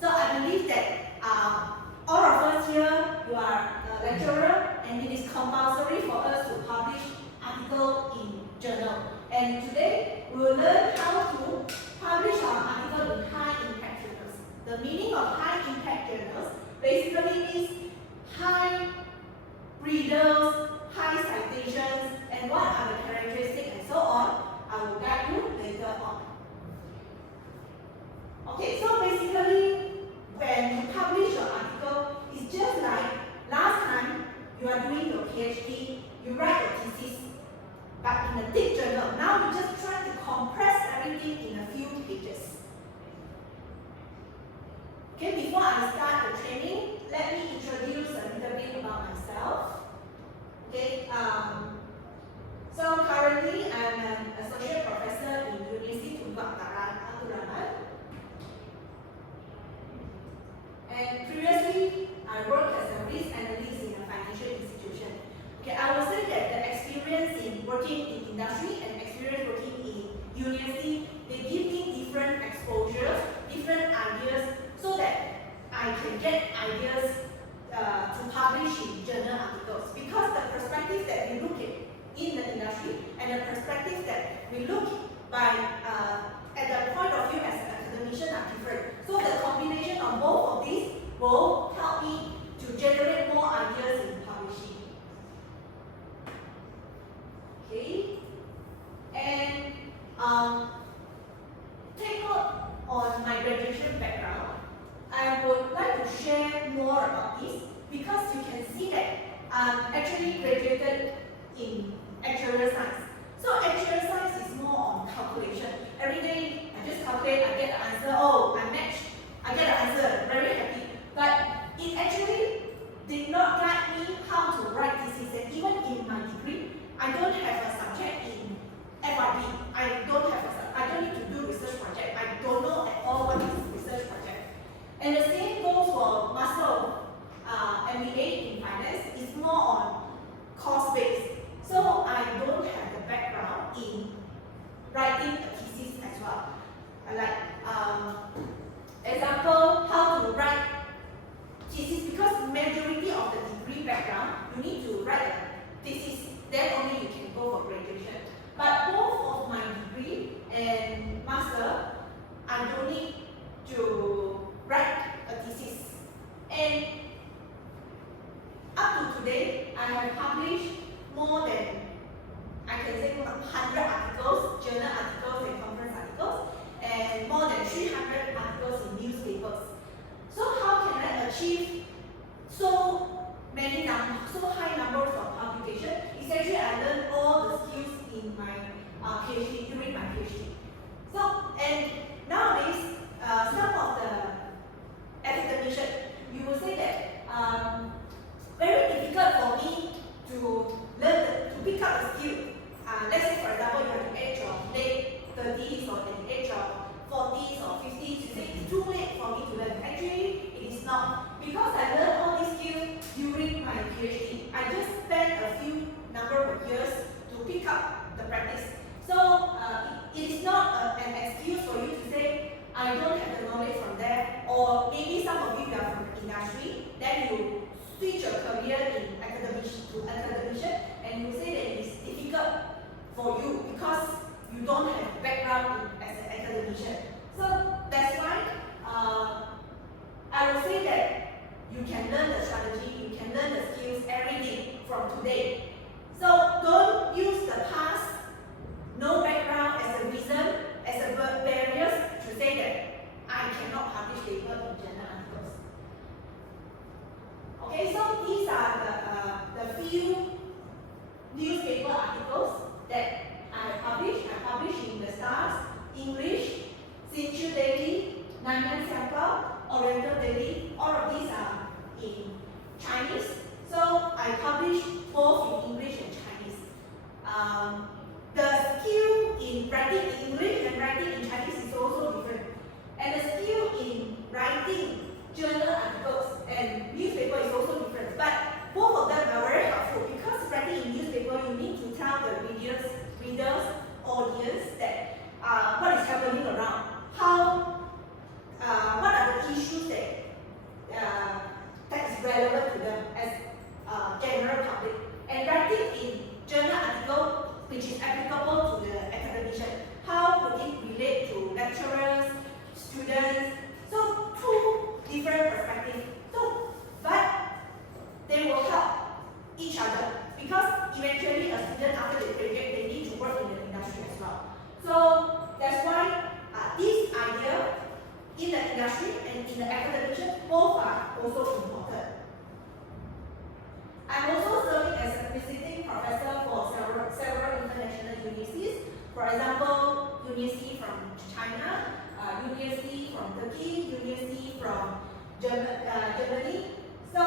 So I believe that all of us here, you are a lecturer, and it is compulsory for us to publish article in journal. And today we will learn how to publish our article in high impact journals. The meaning of high impact journals basically means high readers, high citations, and what are the characteristics and so on. I will guide you later on. Okay, so basically, when you publish your article, it's just like last time you are doing your PhD, you write a thesis, but in a thick journal. Now you just try to compress everything in a few pages. Okay, before I start the training, let me introduce a little bit about myself. Okay, so currently I'm an associate professor in University Tunku Abdul Rahman. And previously, I worked as a risk analyst in a financial institution. Okay, I will say that the experience in working in industry and experience working in university, they give me different exposures, different ideas, so that I can get ideas to publish in journal articles. Because the perspective that we look in the industry and the perspective that we look by at the point of view as an academician are different. So the combination of both of these will help me to generate more ideas in publishing. Okay, and take note on my graduation background. I would like to share more about this because you can see that I'm actually graduated in actuarial science. So actuarial science is more on calculation. Every day I just calculate, I get the answer, oh, I matched, I get the answer, very happy. But it actually did not guide me how to write thesis. And even in my degree, I don't have a subject in FYP. I don't need to do research project. I don't know at all what is research project. And the same goes for Master of MBA in finance. It's more on course based. So I don't have the background in writing a thesis as well. Like example, how to write thesis, because majority of the degree background, you need to write a thesis, then only you can go for graduation. But both of my degree and master, I don't need to write a thesis. And up to today, I have published more than, I can say, 100 articles, journal articles and conference articles, and more than 300 articles in newspapers. So how can I achieve so high numbers of publication? Essentially, I learned all the skills in my PhD, during my PhD. So, and nowadays, some of the academicians, you will say that very difficult for me to pick up a skill. Let's say, for example, you're at the age of late 30s or at the age of 40s or 50s, you say it's too late for me to learn. Actually, it is not. Because I learned all these skills during my PhD. I just spent a few number of years to pick up the practice. So it is not an excuse for you to say, I don't have the knowledge from there, or maybe some of you are from the industry, then you switch your career in academician, and you say that it is difficult for you because you don't have background as an academician. So that's why I will say that you can learn the strategy, you can learn the skills, everything from today. So don't use the past, no background as a reason, as a barrier to say that I cannot publish paper in journal articles. Okay, so these are the few newspaper articles that I published. I published in The Stars, English, Sinchu Daily, Nanyang Siapa, Oriental Daily. All of these are in Chinese. So I published both in English and Chinese. The skill in writing in English and writing in Chinese is also different. And the skill in writing journal articles and newspaper is also different. But both of them are very helpful because writing in newspaper, you need to tell the readers, audience that what is happening around, what are the issues that relevant to them as general public, and writing in journal article which is applicable to the academician. How would it relate to lecturers, students? So two different perspectives. So, but they will help each other because eventually a student after they graduate they need to work in the industry as well. So that's why this idea in the industry and in the academician both are also important. I'm also serving as a visiting professor for several international universities. For example, university from China, university from Turkey, university from Germany. So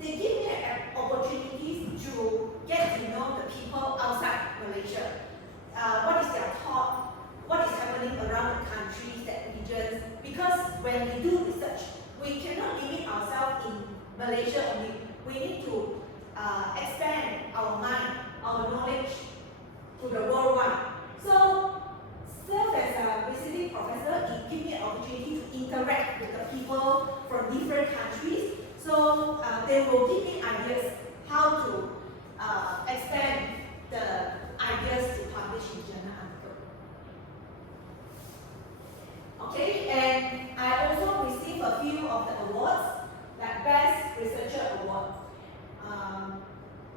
they give me opportunities to get to know the people outside Malaysia. What is their thought? What is happening around the countries, the regions? Because when we do research, we cannot limit ourselves in Malaysia only. We need to expand our mind, our knowledge to the worldwide. So, serve as a visiting professor, it gives me an opportunity to interact with the people from different countries. So, they will give me ideas how to expand the ideas to publish in journal article. Okay, and I also received a few of the awards, like Best Researcher Award.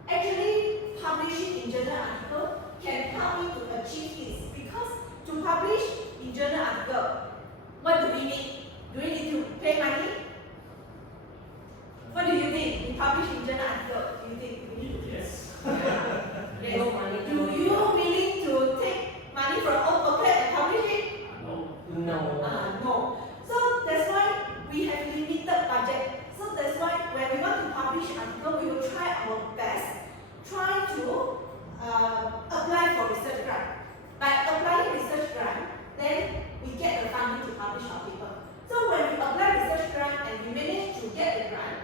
Actually, publishing in journal article can help me to achieve this because to publish in journal article, what do we need? Do we need to pay money? What do you think? We publish in journal article, do you think we need to pay? Yes. Yes. No money. Do you willing to take money from own pocket and publish it? No. No. So that's why we have limited budget. So that's why when we want to publish an article, we will try our best, try to apply for research grant. By applying research grant, then we get the funding to publish our paper. So when we apply research grant and we manage to get the grant,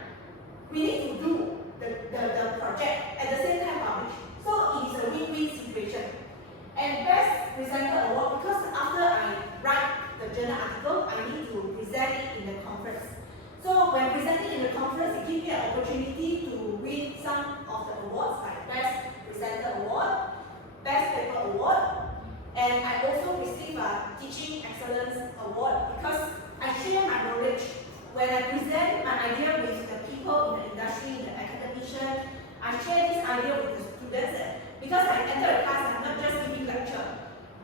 we need to do the project at the same time publish. So it is a win-win situation. And Best Presenter Award, because after I write the journal article, I need to present it in the conference. So when presenting in the conference, it gives me an opportunity to win some of the awards, like Best Presenter Award, Best Paper Award, and I also receive a Teaching Excellence Award because I share my knowledge. When I present my idea with the people in the industry, in the academician, I share this idea with the students. Because I enter a class, I'm not just giving lecture.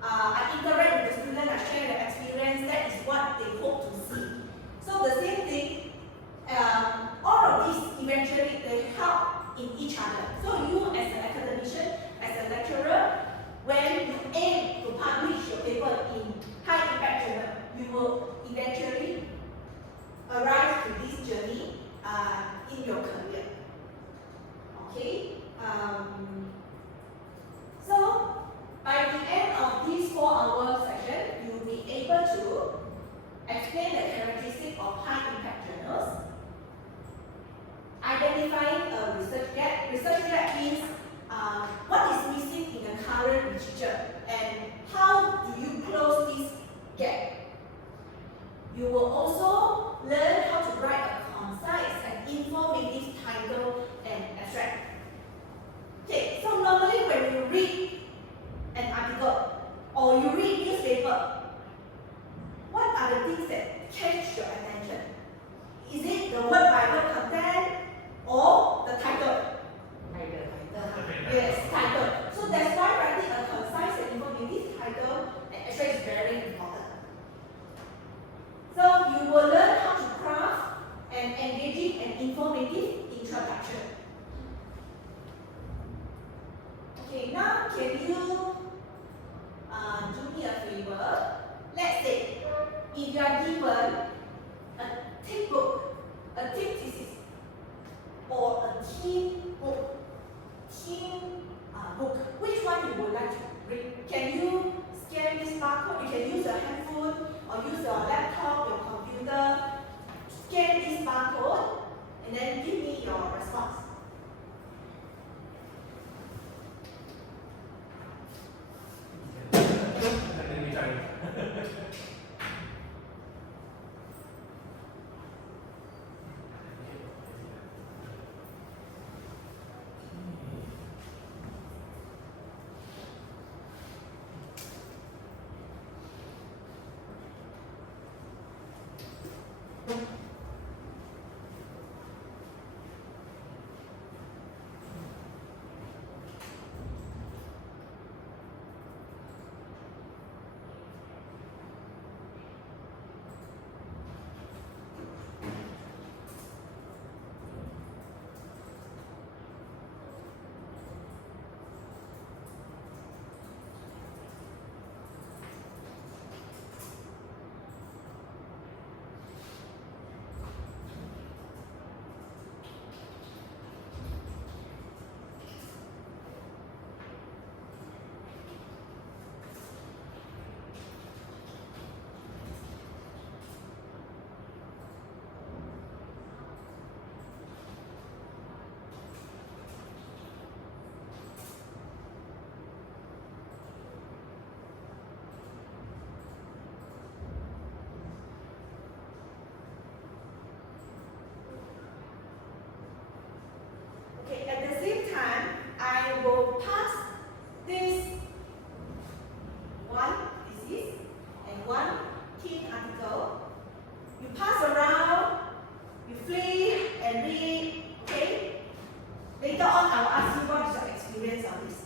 I interact with the students, I share the experience, that is what they hope to see. So the same thing, all of these eventually they help in each other. So you as an academician, as a lecturer, when you aim to publish your paper in high impact journal, you will eventually arrive to this journey in your career. Okay? So, by the end of this 4-hour session, you will be able to explain the characteristics of high impact journals, identifying a research gap. Research gap means what is missing in the current literature and how do you close this gap. You will also learn how to write a concise and informative title and abstract. Okay, so normally when you read an article or you read newspaper, what are the things that catch your attention? Is it the word by word content or the title? Yes, title. So that's why writing a concise and informative title and abstract is very important. So you will learn how to craft an engaging and informative introduction. Okay, now can you do me a favor? Let's say, if you are given a thick book, a thick thesis, or a thin book, which one you would like to read? Can you scan this barcode? You can use your handphone or use your laptop, your computer, scan this barcode, and then give me your response. Let me try. later on I will ask you what is your experience on this.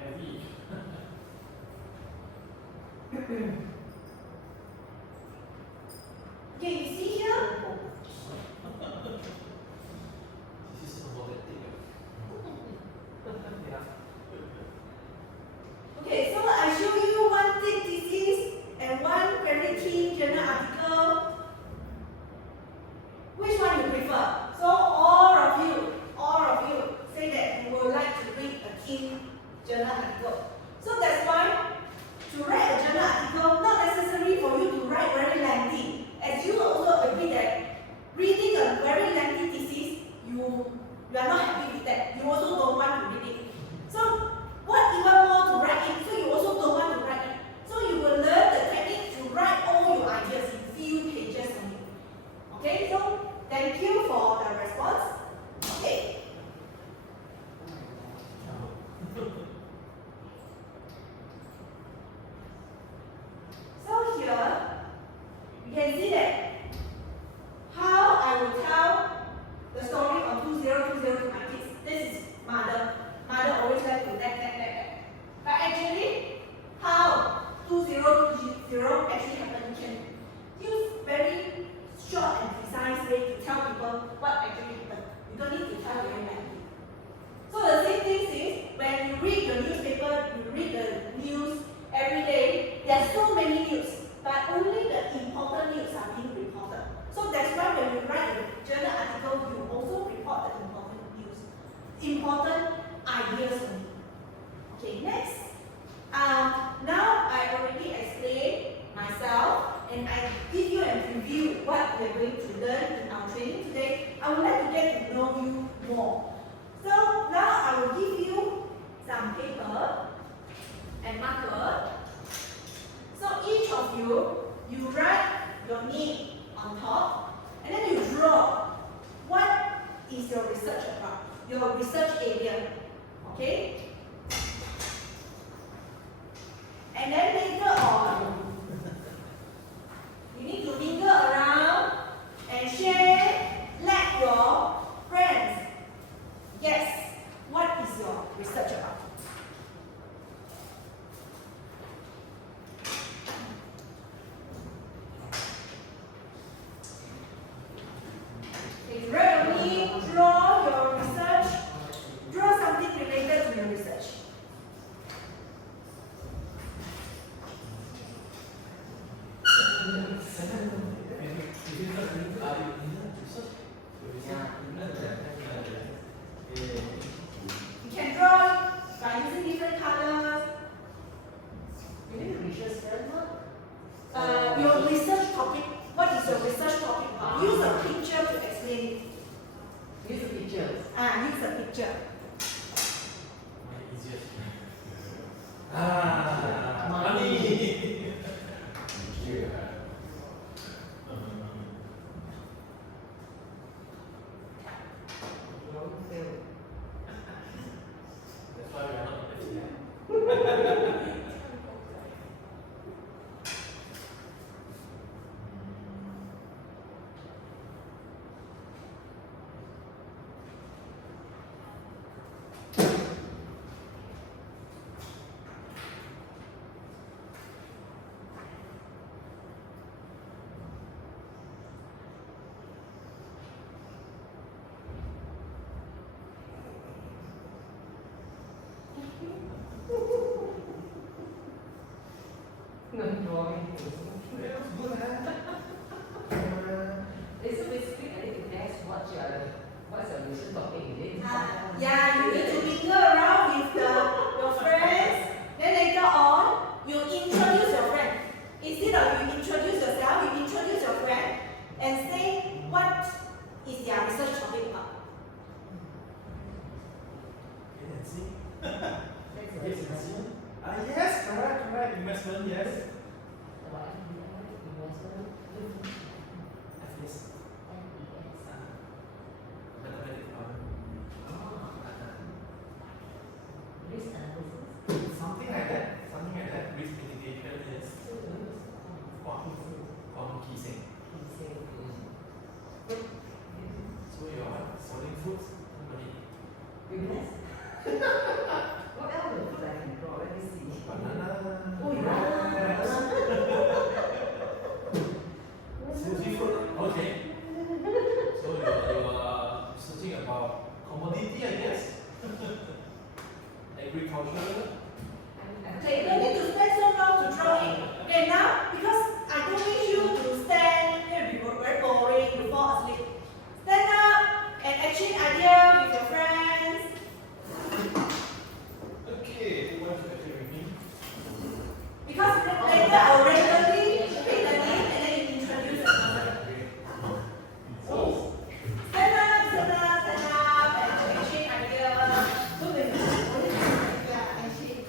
Heavy. Okay, you see here? This is about the thing. Yeah. Okay, so I show you one thick thesis and one very thin journal article. Which one you prefer? So all of you say that you would like to read a thin journal article. So that's why to write a journal article, not necessary for you to write very lengthy. As you also agree that reading a very lengthy thesis, you are not happy with that. You also don't want to read it. So what even more to write it? So you also don't want to write it. So you will learn the technique to write all your ideas in few pages only. Okay, so thank you for the response. Okay. So here, you can see that how I will tell the story of 2020 to my kids. This is mother. Mother always like to that. But actually, how 2020 actually happened, you can use very short and precise way to tell people what actually happened. You don't need to tell very lengthy. So the same thing is, when you read the newspaper, you read the news every day, there are so many news, but only the important news are being reported. So that's why when you write a journal article, you also report the important news, important ideas only. Okay, next. Now I already explained myself and I give you a review what we are going to learn in our training today. I would like to get to know you more. So now I will give you some paper and marker. So each of you write your name on top and then you draw what is your research about, your research area. Okay? And then later on, you need to mingle around and share, let your friends guess what is your research about. Okay, write your name, draw your research, draw something related to your research. You can draw it by using different colors. Your research topic. What is your research topic about? Use a picture to explain it. Use a picture. Use a picture. My easiest. Money. That's why we are not investing. what's your mission topic? Is it? Yeah, you need to mingle around with your friends. Then later on, you introduce your friend. Instead of you introduce yourself, you introduce your friend and say what is their research topic about. That's the investment. Yes, correct. Investment, yes. About investment. FS. MES. Mathematics. Risk analysis. Something like that. Risk mitigation is quantum keying. So you're selling food, company. Business. What else the food I can grow? Let me see. Banana. Oh, yeah. Seafood. Okay. So you are searching about commodity, I guess. Agriculture. Okay, you don't need to spend so long to draw it. Okay, now because I don't wish you to stand, it will be very boring, you fall asleep. Stand up and exchange idea with your friends. Okay, who wants to actually with me? Because later I will randomly pick the name and then you introduce yourself. Oh. Stand up, and exchange idea. So when you yeah, exchange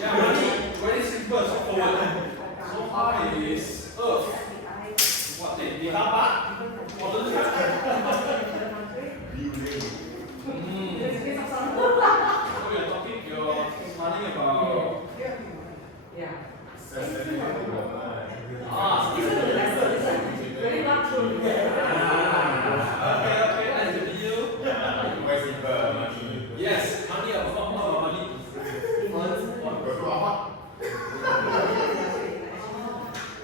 Yeah, money, very simple, straightforward. So far is Earth. What the dapat? Modern So you're talking, you're studying about Yeah. this This is the lesson. This is very not true. Okay, nice to meet you. Yes, money about money.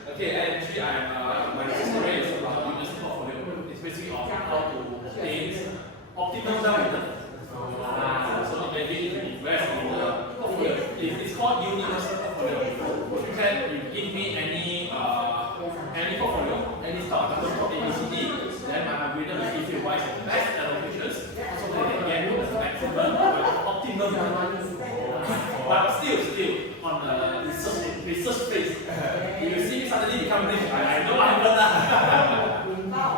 Okay, actually my story is about business portfolio. It's basically on how to obtain optimal return. So imagine if you invest in the portfolio. It's called universal portfolio. You can give me any portfolio, any stock, for example ABCD, then my algorithm will give you what is the best allocations so that they can get the maximum optimum return. But still on the research phase. If you see me suddenly become rich, I know I'm gonna.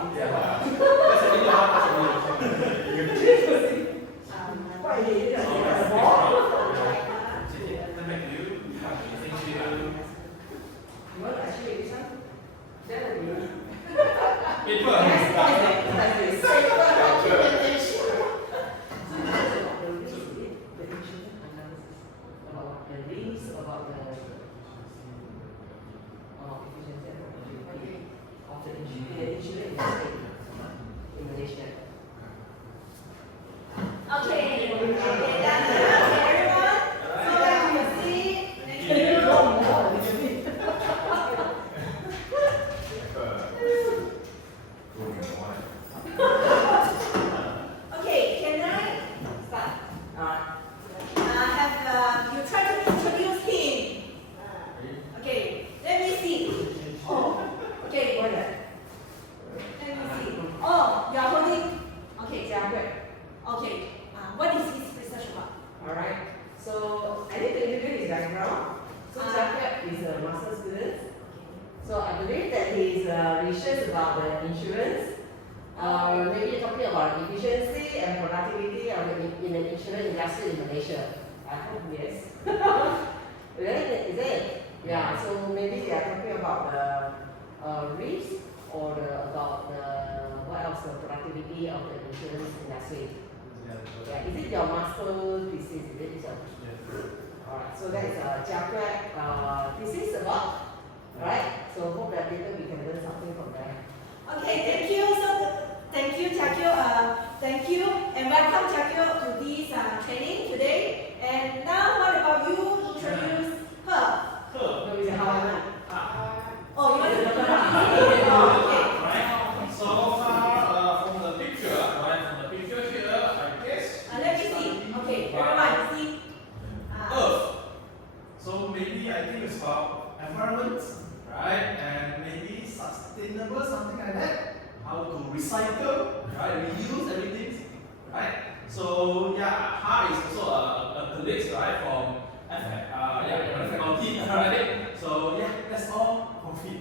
That's a little hard. Thank you. Thank you. You want to actually this one? That will be Paper. Yes, safer documentation. So this is about the risk, is it? The insurance analysis. About the risk, about the efficiency and productivity of the insurance industry in Malaysia. Okay, done. Okay, everyone. So that you see. Thank you. Okay, can I start? Have you try to introduce him? Okay, let me see. Oh, okay. What is that? Let me see. Oh, you are holding. Okay, Jiahui. Okay. What is his research about? Alright, so I need to introduce his background. So Jacob is a master student. So I believe that his research about the insurance, maybe talking about efficiency and productivity of in the insurance industry in Malaysia. I hope yes. Really? Is it? Yeah, so maybe they are talking about the risk or about the what else, the productivity of the insurance industry. Yeah, is it your master thesis? Is it? Alright, so that is Jacob thesis about. Right? So hope that later we can learn something from there. Okay, thank you. So thank you, Chakyo. Thank you, and welcome Chakyo to this training today. And now, what about you introduce her? No, it's a Hawana. Oh, you want to introduce her? Oh, okay. So far from the picture here, I guess. Let me see. Okay, everyone see. it, right? So yeah, that's all for me.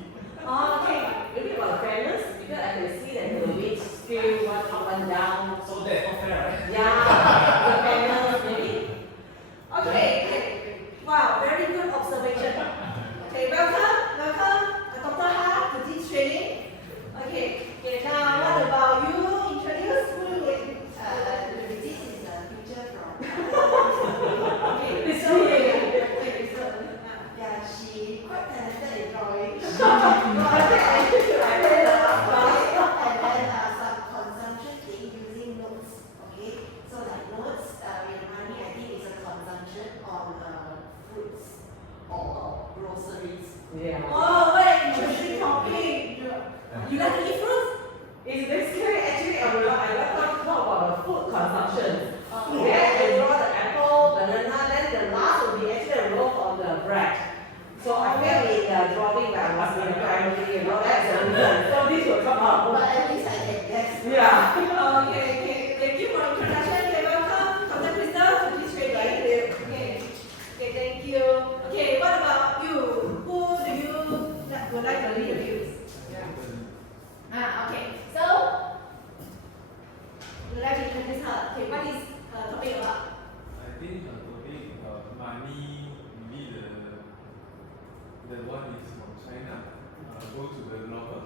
Oh, okay. Maybe about fairness, because I can see that the weight scale one up and down. So that's not fair, right? Yeah, the fairness maybe. Okay. Wow, very good observation. Okay, welcome, Dr. Ha to this training. Okay, now what about you? Introduce who will. This is a picture from. Okay, so Yeah, she quite talented in drawing. I read the And then some consumption thing using notes. Okay, so like notes with money, I think is a consumption on fruits or groceries. Yeah. Oh, what an interesting topic. You like to eat fruits? It's basically actually I like to talk about the food consumption. Oh. Where I draw the apple, banana, then the last will be actually a loaf of the bread. So I failed in the drawing when I was in the primary, that's the reason. So this will come out. But at least I can guess. Yeah. Okay. Thank you for introduction. Okay, welcome, Dr. Crystal, to this training. Okay, thank you. Okay, what about you? Who do you would like to introduce? Okay. So, would like to introduce her. Okay, what is her topic about? I think today money, maybe the one is from China, go to the global.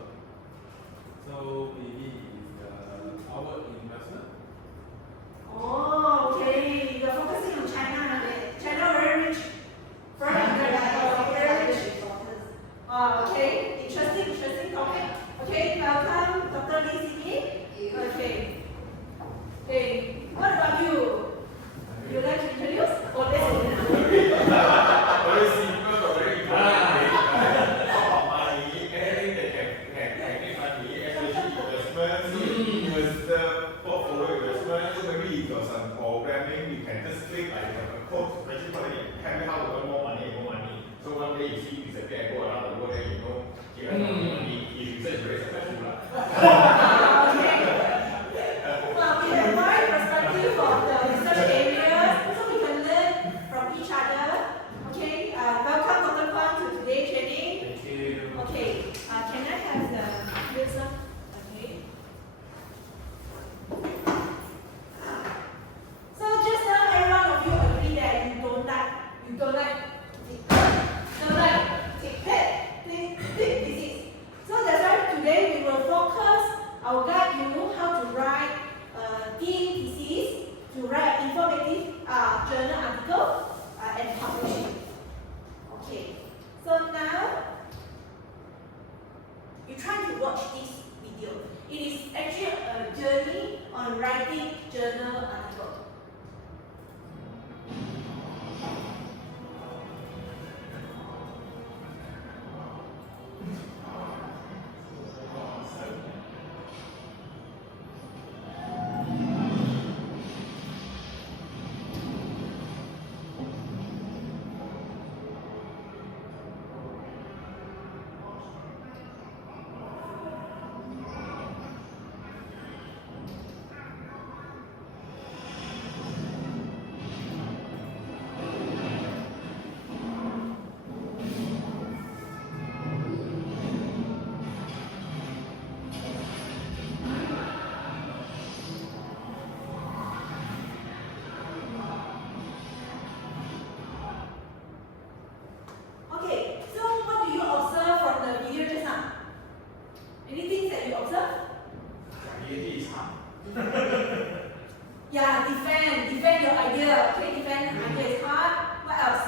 So maybe it's our investment. Oh, okay. You're focusing on China. China very rich. Very rich. Okay. Interesting topic. Okay, welcome, Dr. Lee Siki. Okay. Okay. What about you? You like to introduce? Oh, that's Very simple, but very important. Talk about money, anything that can make money, especially investment, portfolio investment. So maybe if you've got some programming, you can just click like a code, especially for tell me how to earn more money. So one day you see you disappear and go around the world, then you know you earn money. If you say it's very successful. Well, we have wide perspective of the research areas, so we can learn from each other. Okay, welcome Dr. Kwang to today's training. Thank you. Okay, can I have the user? Okay. So just now, every one of you agree that you don't like disease. So that's why today we will focus. I will guide you how to write teen disease, to write informative journal article and publish it. Okay. So now you try to watch this video. It is actually a journey on writing journal article. Okay, so what do you observe from the video just now? Anything that you observe? Reality is hard. Yeah, defend your idea. Okay, defend the idea is hard. What else?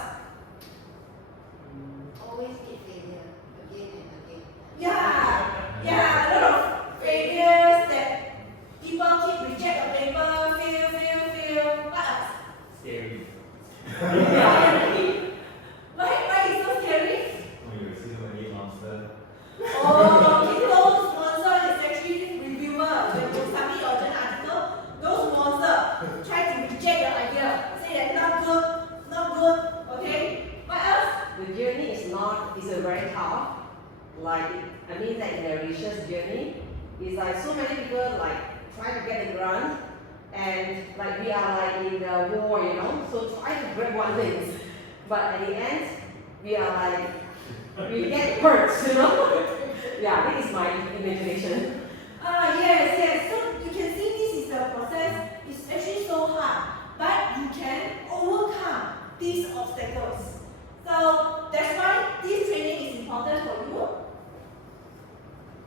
Always get failure again and again. Yeah, a lot of failures that people keep reject a paper, fail. What else? Scary. Why is so scary? When you see so many monsters. Oh, okay, those monsters is actually reviewer. When you submit your journal article, those monsters try to reject your idea. Say that not good, okay? What else? The journey is a very tough. Like I mean that in the research journey, it's like so many people like try to get a grant, and like we are like in the war, so try to grab one thing, but at the end we are like, we get hurt, you know? Yeah, this is my imagination. Yes, yes. So you can see this is the process. It's actually so hard, but you can overcome these obstacles. So that's why this training is important for you.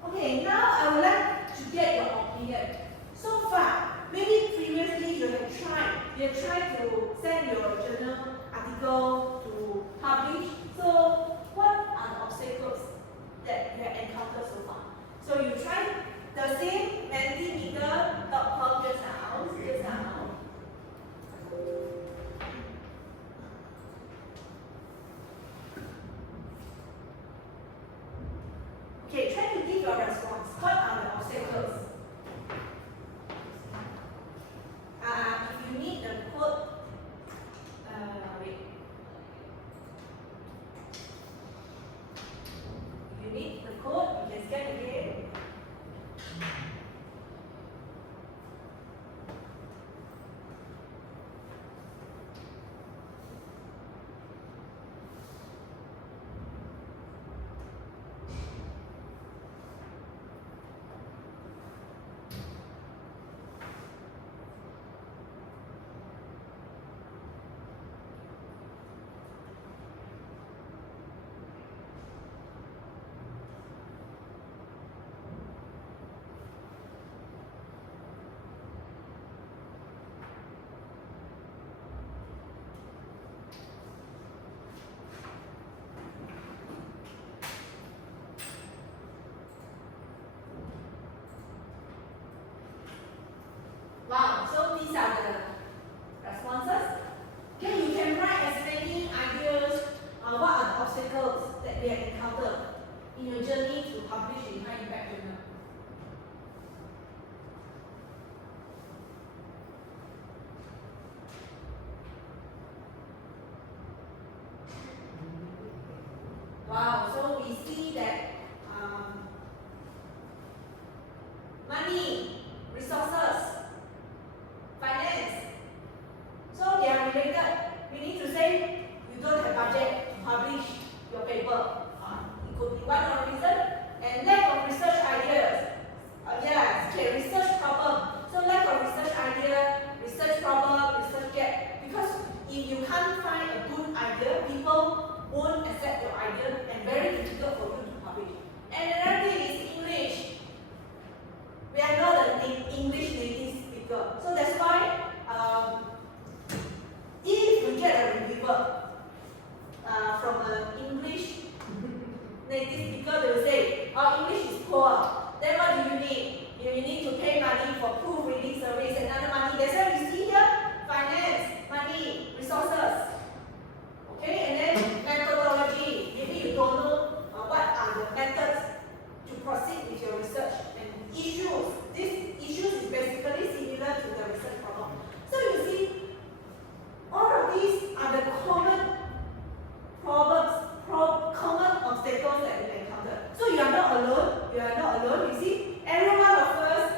Okay, now I would like to get your opinion. So far, maybe previously you have tried to send your journal article to publish. So what are the obstacles that you have encountered so far? So you tried the same Mentimeter.com just now. Okay, try to give your response. What are the obstacles? If you need the code, wait. If you need the code, you can scan again. Wow, so these are the responses. Okay, you can write as many ideas. What are the obstacles that we have encountered in your journey to publish in High Impact Journal? Wow, so we see that money, resources, finance. So they are related. We need to say you don't have budget to publish your paper. It could be one of the reason. And lack of research ideas. Yes, okay, research problem. So lack of research idea, research problem, research gap. Because if you can't find a good idea, people won't accept your idea and very difficult for you to publish. And another thing is English. We are not an English native speaker. So that's why if we get a reviewer from an English native speaker, they will say, oh, English is poor. Then what do you need? You need to pay money for proofreading service and other money. That's why we see here, finance, money, resources. Okay, and then methodology. Maybe you don't know what are the methods to proceed with your research. And issues. These issues is basically similar to the research problem. So you see, all of these are the common problems, common obstacles that we encounter. So you are not alone. You are not alone. You see, every one of us,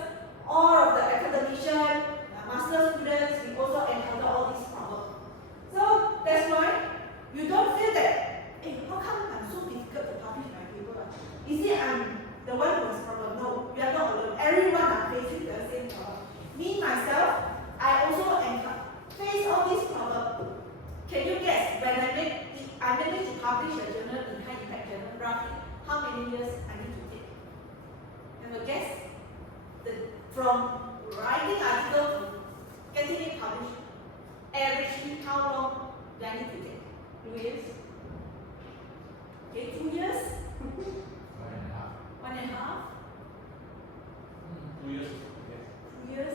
all of the academicians, master students, we also encounter all these problems. So that's why you don't feel that, hey, how come I'm so difficult to publish my paper? Is it I'm the one who has problem? No, you are not alone. Everyone are facing the same problem. Me, myself, I also face all these problems. Can you guess when I managed to publish a journal in High Impact Journal, roughly how many years I need to take? Have a guess? From writing article to getting it published, averagely how long do I need to take? 2 years? Okay, 2 years? 1.5. 1.5? 2 years. 2 years?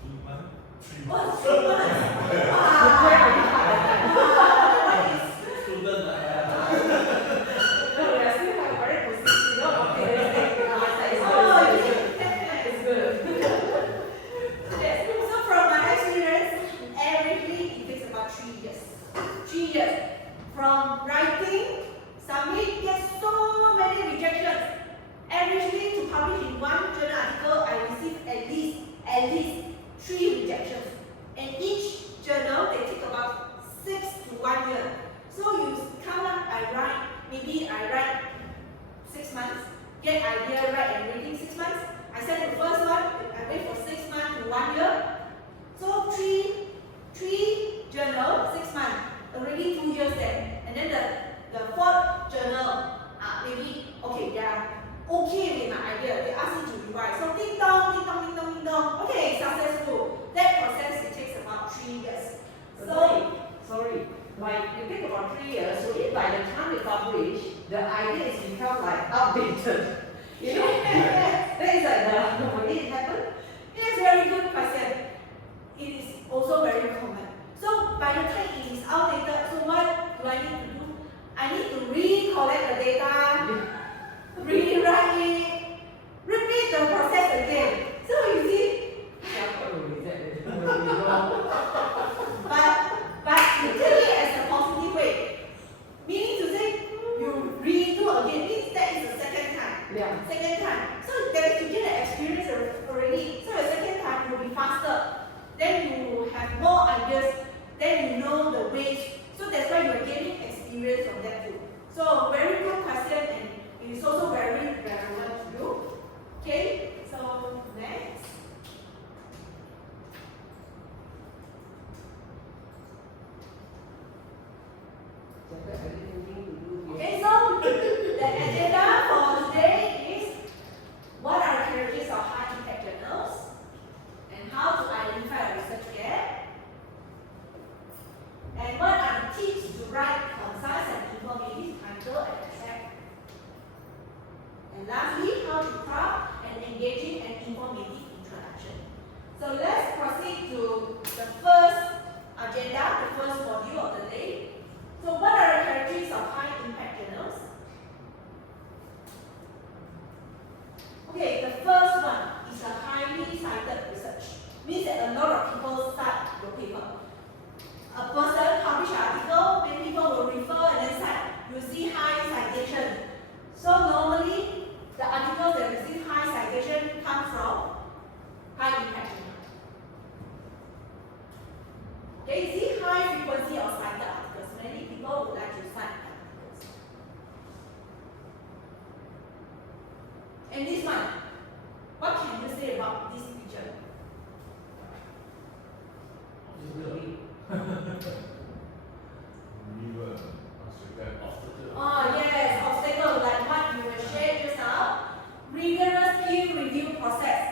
3 months. 3 Oh, months. 3 months! What is Student, No, we are still have a very positive, you know, optimistic it's good. yes. So from my experience, averagely it takes about 3 years. 3 years. From writing, submit, get so many rejections. Averagely to publish in one journal article, I receive at least 3 rejections. And each journal they take about 6 to 1 year. So you count up, I write like you think about 3 years, so if by the time you publish, the idea is become like outdated. You know? That is like the will it happen? Yes, very good question. It is also very common. So by the time it is outdated, so what do I need to do? I need to recollect the data, rewrite it, repeat the process again. So you see, but you take it as a positive way. Meaning to say, you redo again, means that is the second time. Yeah. Second time. So that you get the experience already. So the second time will be faster. Then you have more ideas. Then you know the ways. So that's why you are gaining experience from that too. So very good question, and it is also very relevant to you. Okay. So next. Okay, so the agenda for today is what are the characteristics of high impact journals and how to identify a research gap, and what are the tips to write concise and informative title and abstract, and lastly, how to craft an engaging and informative introduction. So let's proceed to the first agenda, the first module of the day. So what are the characteristics of high impact journals? Okay, the first one is a highly cited research. Means that a lot of people cite your paper. A person publish an article, then people will refer and then cite. You see high citation. So normally, the articles that receive high citation come from high impact journal. Okay, you see high frequency of cited articles. Many people would like to cite articles. And this one, what can you say about this picture? Oh yes, obstacle like what you were shared just now. Rigorous peer review process.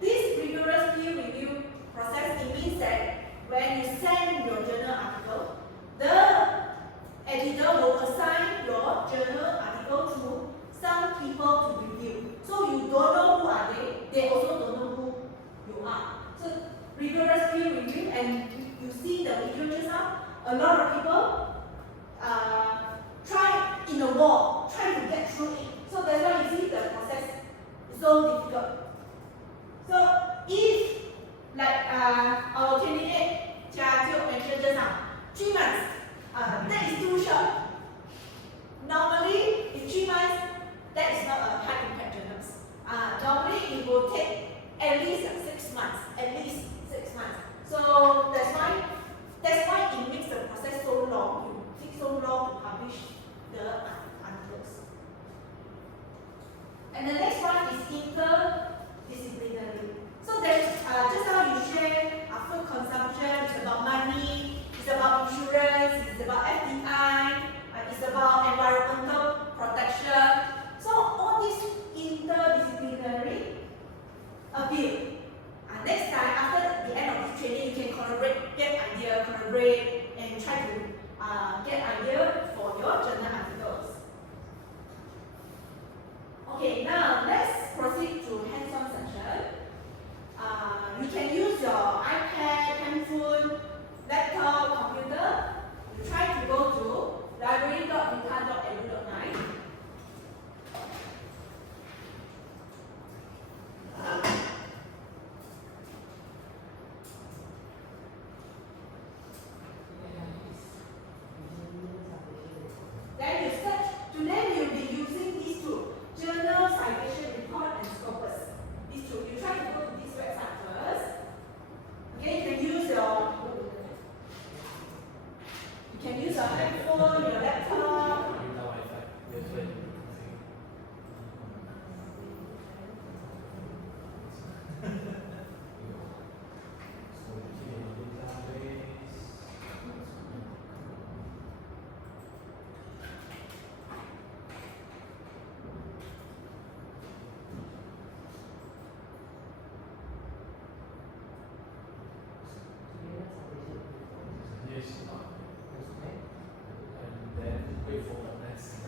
This rigorous peer review process, it means that when you send your journal article, the editor will assign your journal article to some people to review. So you don't know who are they also don't know who you are. So rigorous peer review, and you see the video just now, a lot of people try in the war, try to get through it. So that's why you see the process is so difficult. So if like our candidate Jia Jiu mentioned just now, 3 months, that is too short. Normally, in 3 months, that is not a high impact journals. Normally, it will take at least 6 months. At least 6 months. So that's why it makes the process so long. It takes so long to publish the articles. And the next one is interdisciplinary. So there's just now you share food consumption, it's about money, it's about insurance, it's about FDI, it's about environmental protection. So all these interdisciplinary appeal. Next time, after the end of this training, you can collaborate, get idea, collaborate, and try to get idea for your journal articles. Okay, now let's proceed to hands-on session. You can use your iPad, handphone, laptop, computer. You try to go to library.vitan.edu.9. Then you search. Today we will be using these two: Journal Citation Report and Scopus. These two. You try to go to this website first. Okay, you can use your handphone, your laptop. wait for the rest.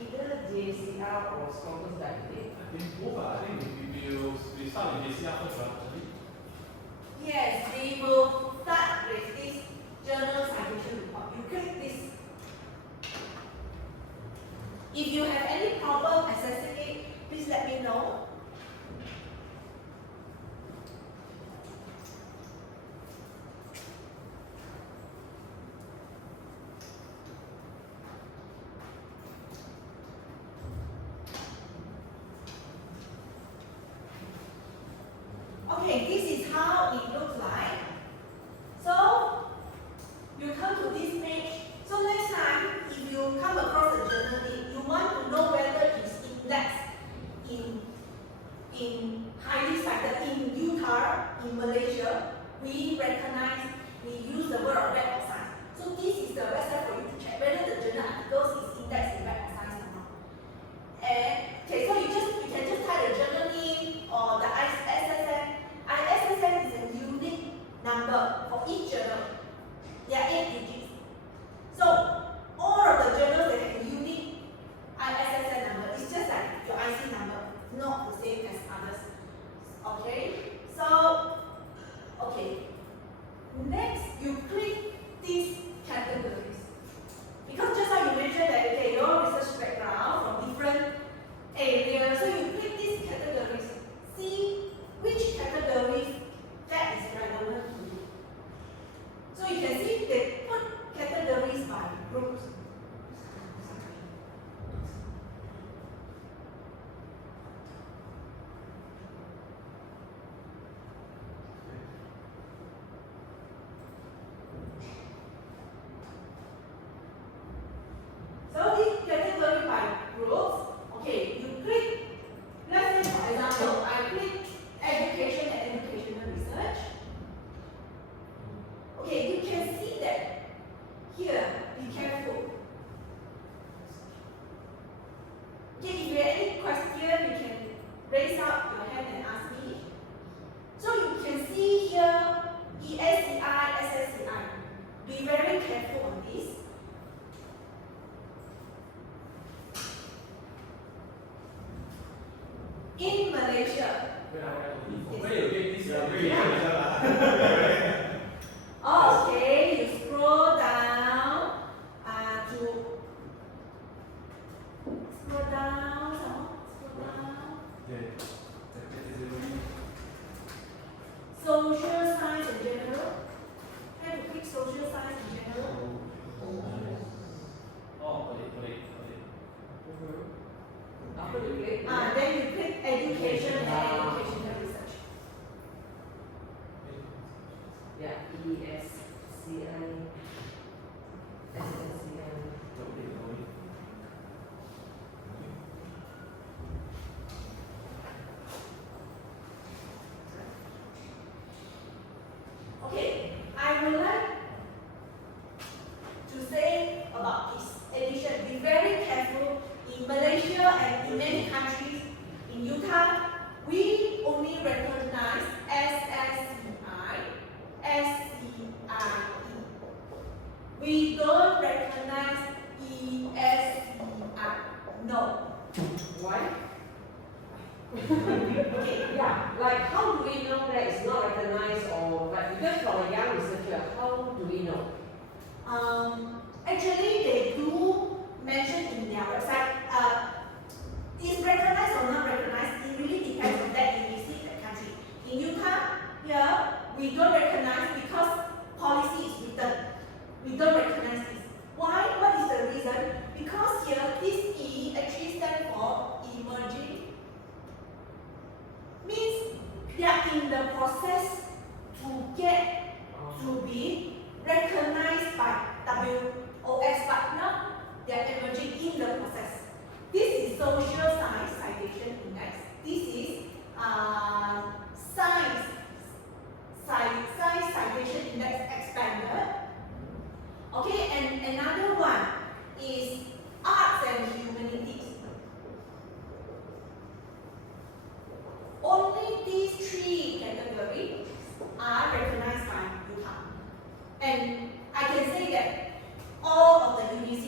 Either JCR or Scholars Diary. I think both. I think we start with JCR first, right? Yes, we will start with this journal citation report. You click this. If you have any problem accessing it, please let me know. Okay, this is how it looks like. So, you come to this page. So next time, if you come across a journal name, you want to know whether it's indexed in highly cited in Utah, in Malaysia. We recognize, we use the word of Web of Science. So this is the website for you to check whether the journal articles is indexed in Web of Science or not. And okay, so you can just type the journal name or the ISSN. ISSN is a unique number for each journal. There are 8 digits. So all of the journals that have a unique ISSN number. It's just like your IC number, not the same as others. Okay? So, okay. Next, you click these categories. Because just now you mentioned that okay, your research background from different areas, so you click these categories. See which categories that is relevant to you. So you can see they put categories by groups. So this category by groups, okay, you click, let's say for example, I click education and educational research. Okay, you can see that here, be careful. Okay, if you have any question, you can raise up your hand and ask me. So you can see here, ESCI, SSCI. Be very careful on this. In Malaysia, Where you get this? okay, you scroll down to scroll down, scroll down. Social science in general. Try to click social science in general. Oh, got it. After you click, Then you click education and educational research. yeah, ESCI, SSCI. Okay, I would like to say about this edition. Be very careful. In Malaysia and in many countries, in Utah, we only recognize SSCI, SCIE. We don't recognize ESCI. No. Why? Okay. Yeah, like how do we know that it's not recognized or like because from a young researcher, how do we know? Actually, they do mention in their website. Is recognized or not recognized? It really depends on that you visit that country. In Utah, here we don't recognize because policy is written. We don't recognize this. Why? What is the reason? Because here this E actually stands for emerging. Means they are in the process to get to be recognized by WOS, but now they are emerging in the process. This is social science citation index. This is science citation index expanded. Okay, and another one is arts and humanities. Only these 3 categories are recognized by Utah. And I can say that all of the universities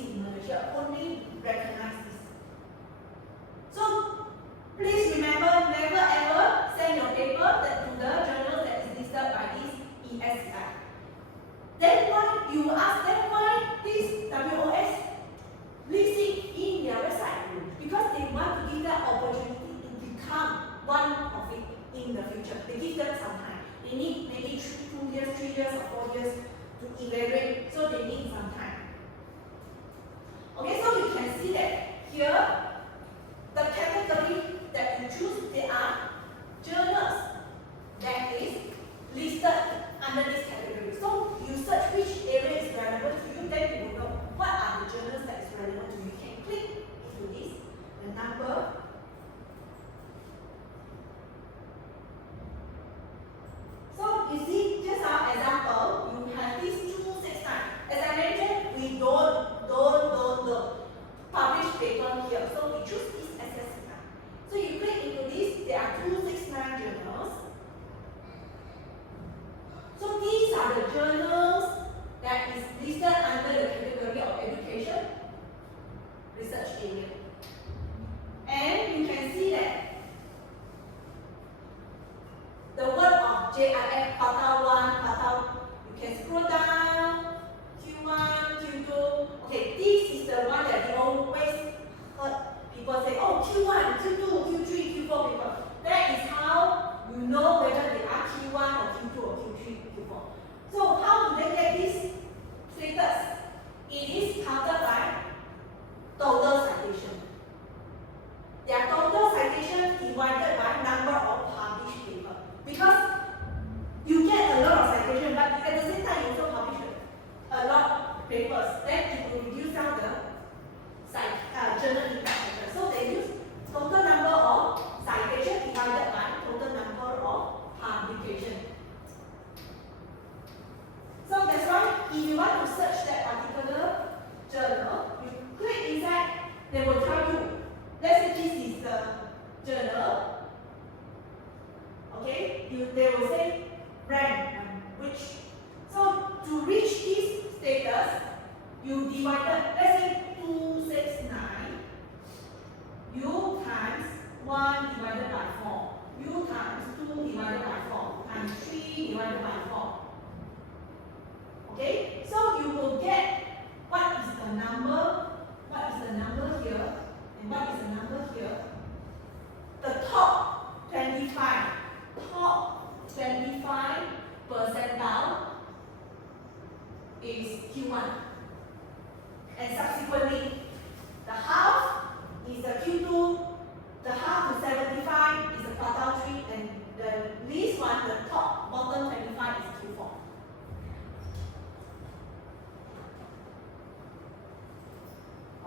it is counted by total citation. Their total citation divided by number of published paper. Because you get a lot of citation, but at the same time you also publish a lot of papers. Then it will reduce down the journal impact factor. So they use total number of citation divided by total number of publication. So that's why if you want to search that particular journal, you click inside, they will tell you, let's say this is the journal, okay, they will say rank which. So to reach this status, you divided, let's say 269, u times 1 divided by 4, u times 2 divided by 4, times 3 divided by 4. Okay, so you will get what is the number here, and what is the number here. The top 25 percentile is Q1, and subsequently the half is the Q2, the half to 75 is the quartile 3, and the least one, the top bottom 25 is Q4.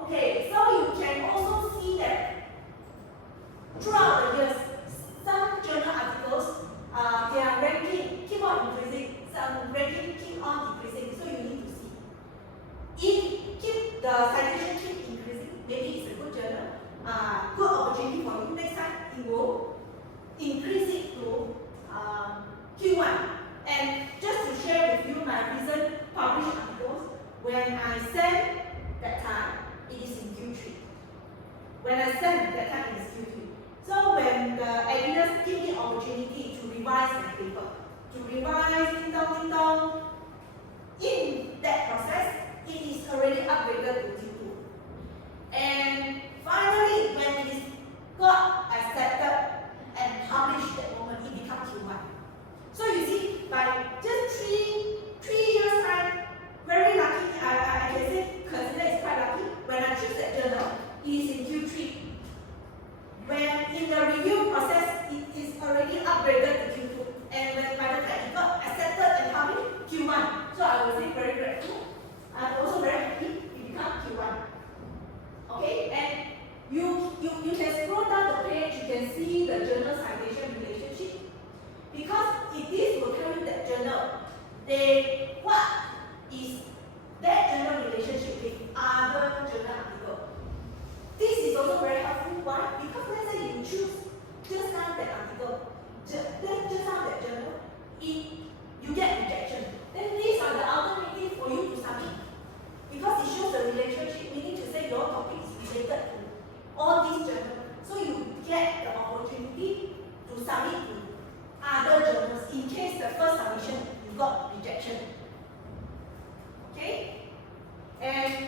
Okay, so you can also see that throughout the years, some journal articles, their ranking keep on increasing, some ranking keep on decreasing, so you need to see. If the citation keep increasing, maybe it's a good journal, good opportunity for you. Next time, it will increase it to Q1. And just to share with you my recent published articles, when I send that time, it is in Q3. When I send that time, it is Q3. So when the editors give me opportunity to revise my paper, to revise ding dong, in that process, it is already upgraded to Q2. And finally, when it is got accepted and published that moment, it becomes Q1. So you see, by just three years time, very lucky, I can say, consider it's quite lucky. When I choose that journal, it is in Q3. When in the review process, it is already upgraded to Q2. And when by the time it got accepted and published, Q1. So I will say very grateful. I'm also very happy it became Q1. Okay, and you can scroll down the page, you can see the journal citation relationship. Because if this will tell you that journal, what is that journal relationship with other journal article. This is also very helpful. Why? Because let's say you choose just now that article, just now that journal, you get rejection. Then these are the alternatives for you to submit. Because it shows the relationship, meaning to say your topic is related to all these journals. So you get the opportunity to submit to other journals in case the first submission you got rejection. Okay? And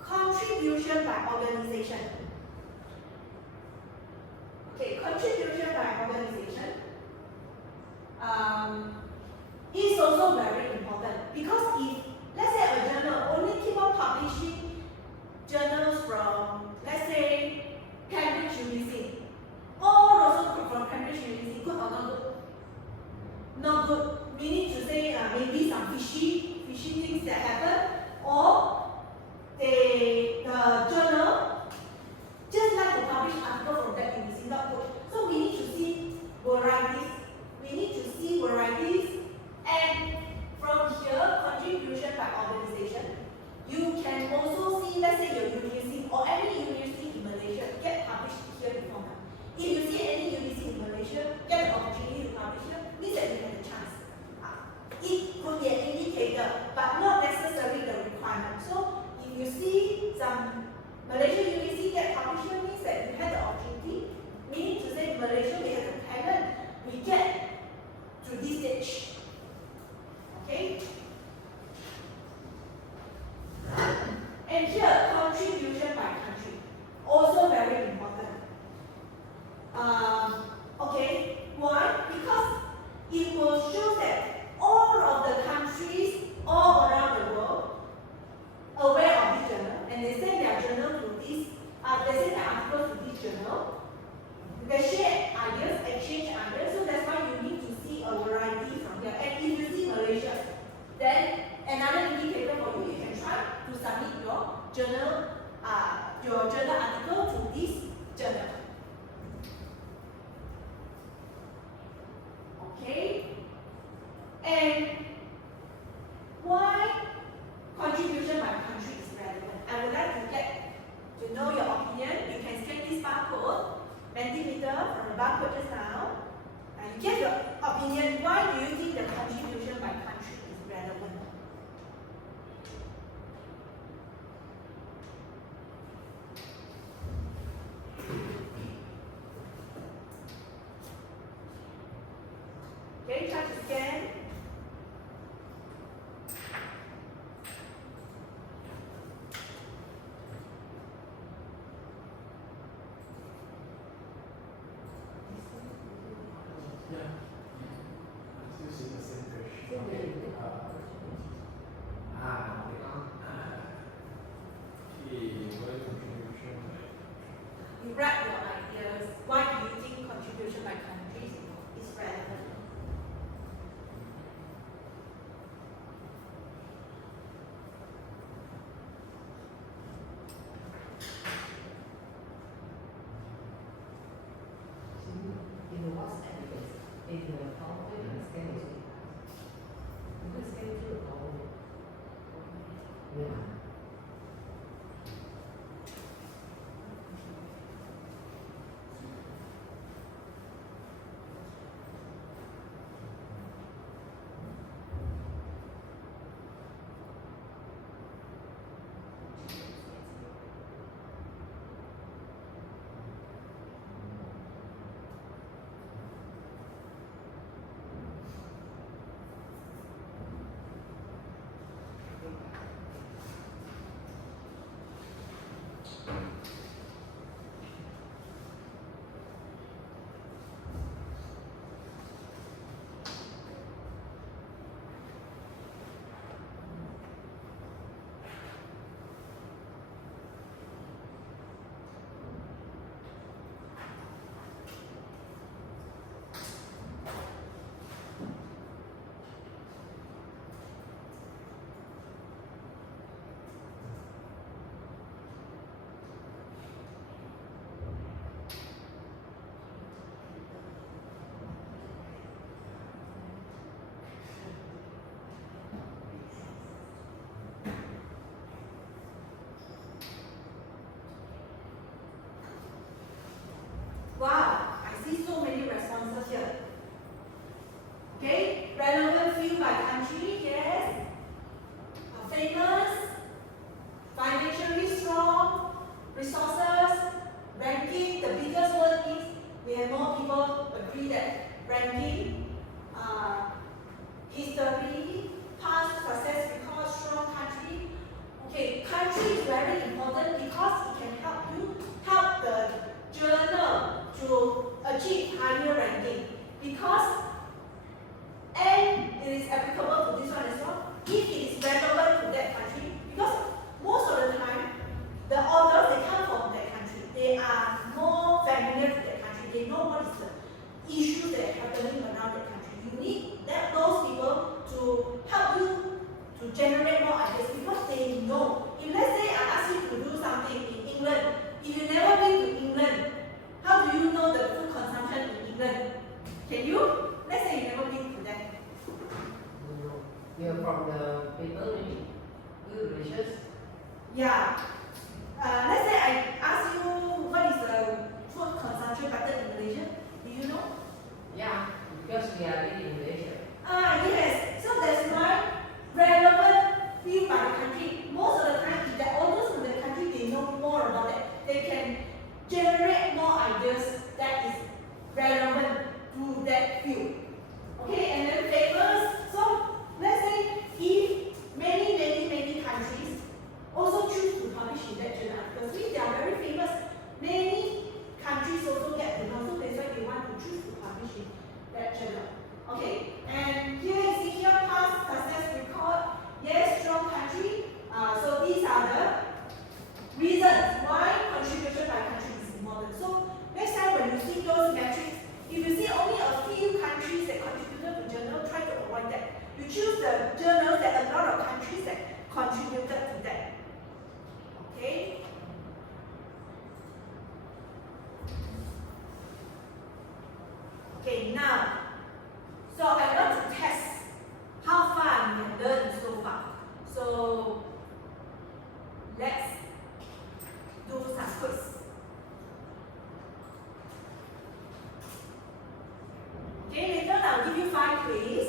contribution by organization. Okay, contribution by organization is also very important because if, let's say, a journal only keep on publishing journals from, let's say, Cambridge University, all also from Cambridge University, good or not good? Not good, meaning to say maybe some fishy things that happen, or the journal just like to publish article from that university, not good. So we need to see varieties. And from here, contribution by organization, you can also see, let's say your university or any university in Malaysia get published here before now. If you see any university in Malaysia get the opportunity to publish here, means that you have a chance. It could be an indicator, but not necessarily the requirement. So if you see some Malaysian university get published here, means that you had the opportunity, meaning to say Malaysia, we have the talent, we get to this stage. Okay? And here, contribution by country, also very important. Okay, why? Because it will show that all of the countries all around Wow, I see so many responses here. Okay, relevant field by country, yes. Famous, financially strong, resources, ranking. The biggest one is we have more people agree that ranking, history, past success record, strong country. Okay, country is very important because it can help the journal to achieve higher ranking. Because, and it is applicable to this one as well, if it is relevant to that country, because most of the time, the authors, they come from that country. They are more familiar to that country. They know what is the issues that are happening around that country. You need those people to help you to generate more ideas because they know. If let's say I ask you to do something in England, if you've never been to England, how do you know the food consumption in England? Can you? Let's say you've never been to that. You're from the paper, maybe? You research? Yeah. Let's say I ask you what is the food consumption pattern in Malaysia. Do you know? Yeah, because we are in Malaysia. Yes. So that's why relevant field by the country. Most of the time, if the authors from the country they know more about it, they can generate more ideas that is relevant to that field. Okay, and then famous. So let's say if many countries also choose to publish in that journal articles, if they are very famous, many countries also get to know. So that's why they want to choose to publish in that journal. Okay, and here you see here past success record. Yes, strong country. So these are the reasons why contribution by country is important. So next time when you see those metrics, if you see only a few countries that contributed to journal, try to avoid that. You choose the journals that a lot of countries that contributed to that. Okay? Okay, now, so I want to test how far you have learned so far. So let's do some quiz. Okay, later I'll give you 5 quizzes.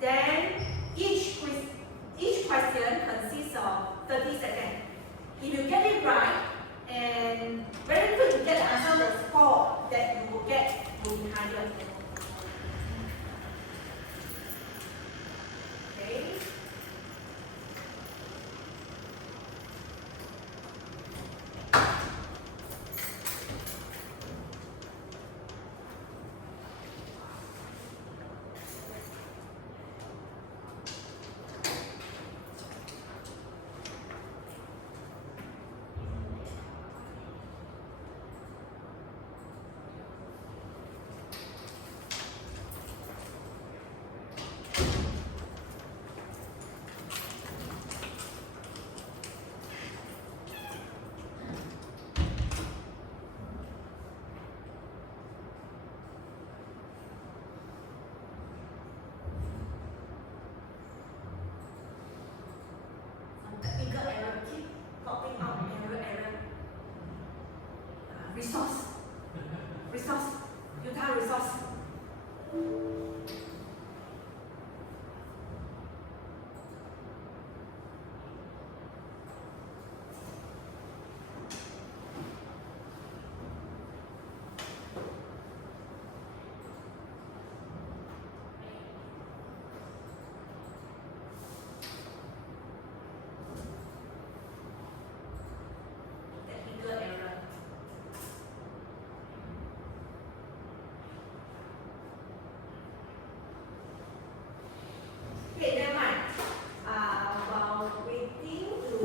Then each question consists of 30 seconds. If you get it right, and very quick to get the answer, the score that you will get will be higher. Okay. Technical error, keep popping out, error. Resource. Utah resource.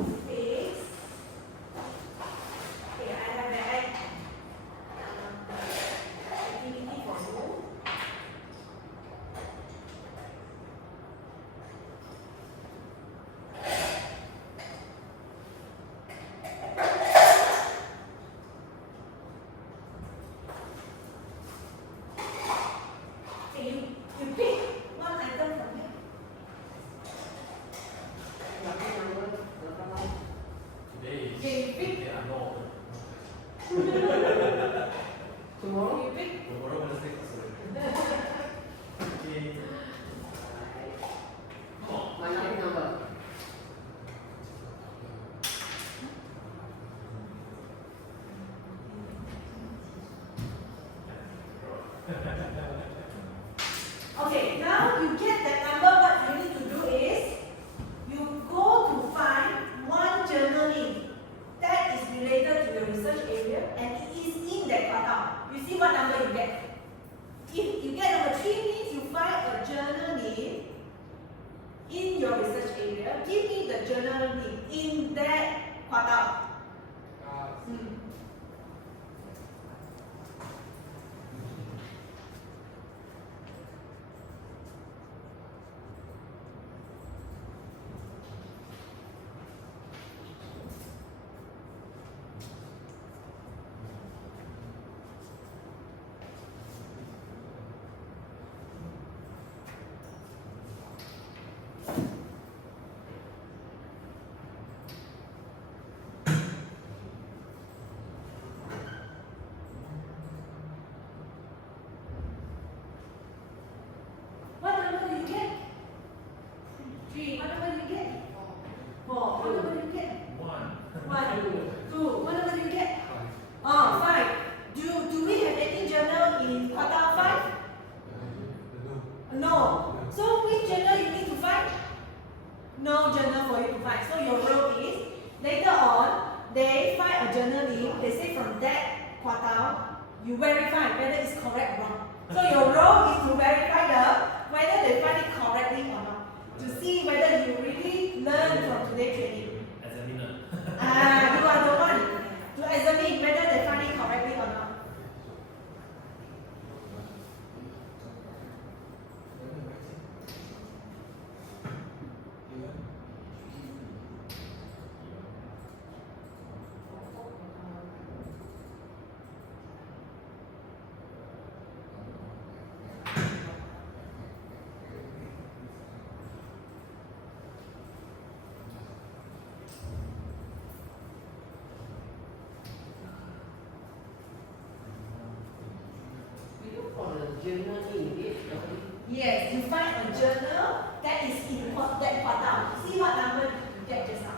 fix. Okay, I have an activity for you. Okay, you pick one item from here. Lucky number berapa? Today is Okay, you pick. there are no Tomorrow? You pick. tomorrow Wednesday sorry. Okay. Come on. My lucky number. Okay, now you get that number, what you need to do is, you go to find one journal name that is related to your research area and it is in that quartile. You see what number you get. If you get number 3 means you find a journal name in your research area, give me the journal name in that quartile. Hmm. What number do you get? 3. What number do you get? 4. What number do you get? 1. 1, 2. What number do you get? Oh, 5. Do we have any journal in quartile 5? No. So which journal you need to find? No journal for you to find. So your role is, later on, they find a journal name, they say from that quartile, you verify whether it's correct or wrong. So your role is to verify whether they find it correctly or not. To see whether you really learn from today's training. Examiner. You are the one to examine whether they find it correctly or not. We look for the journal name, is it? Yes, you find a journal that is in that quartile. See what number you get just now.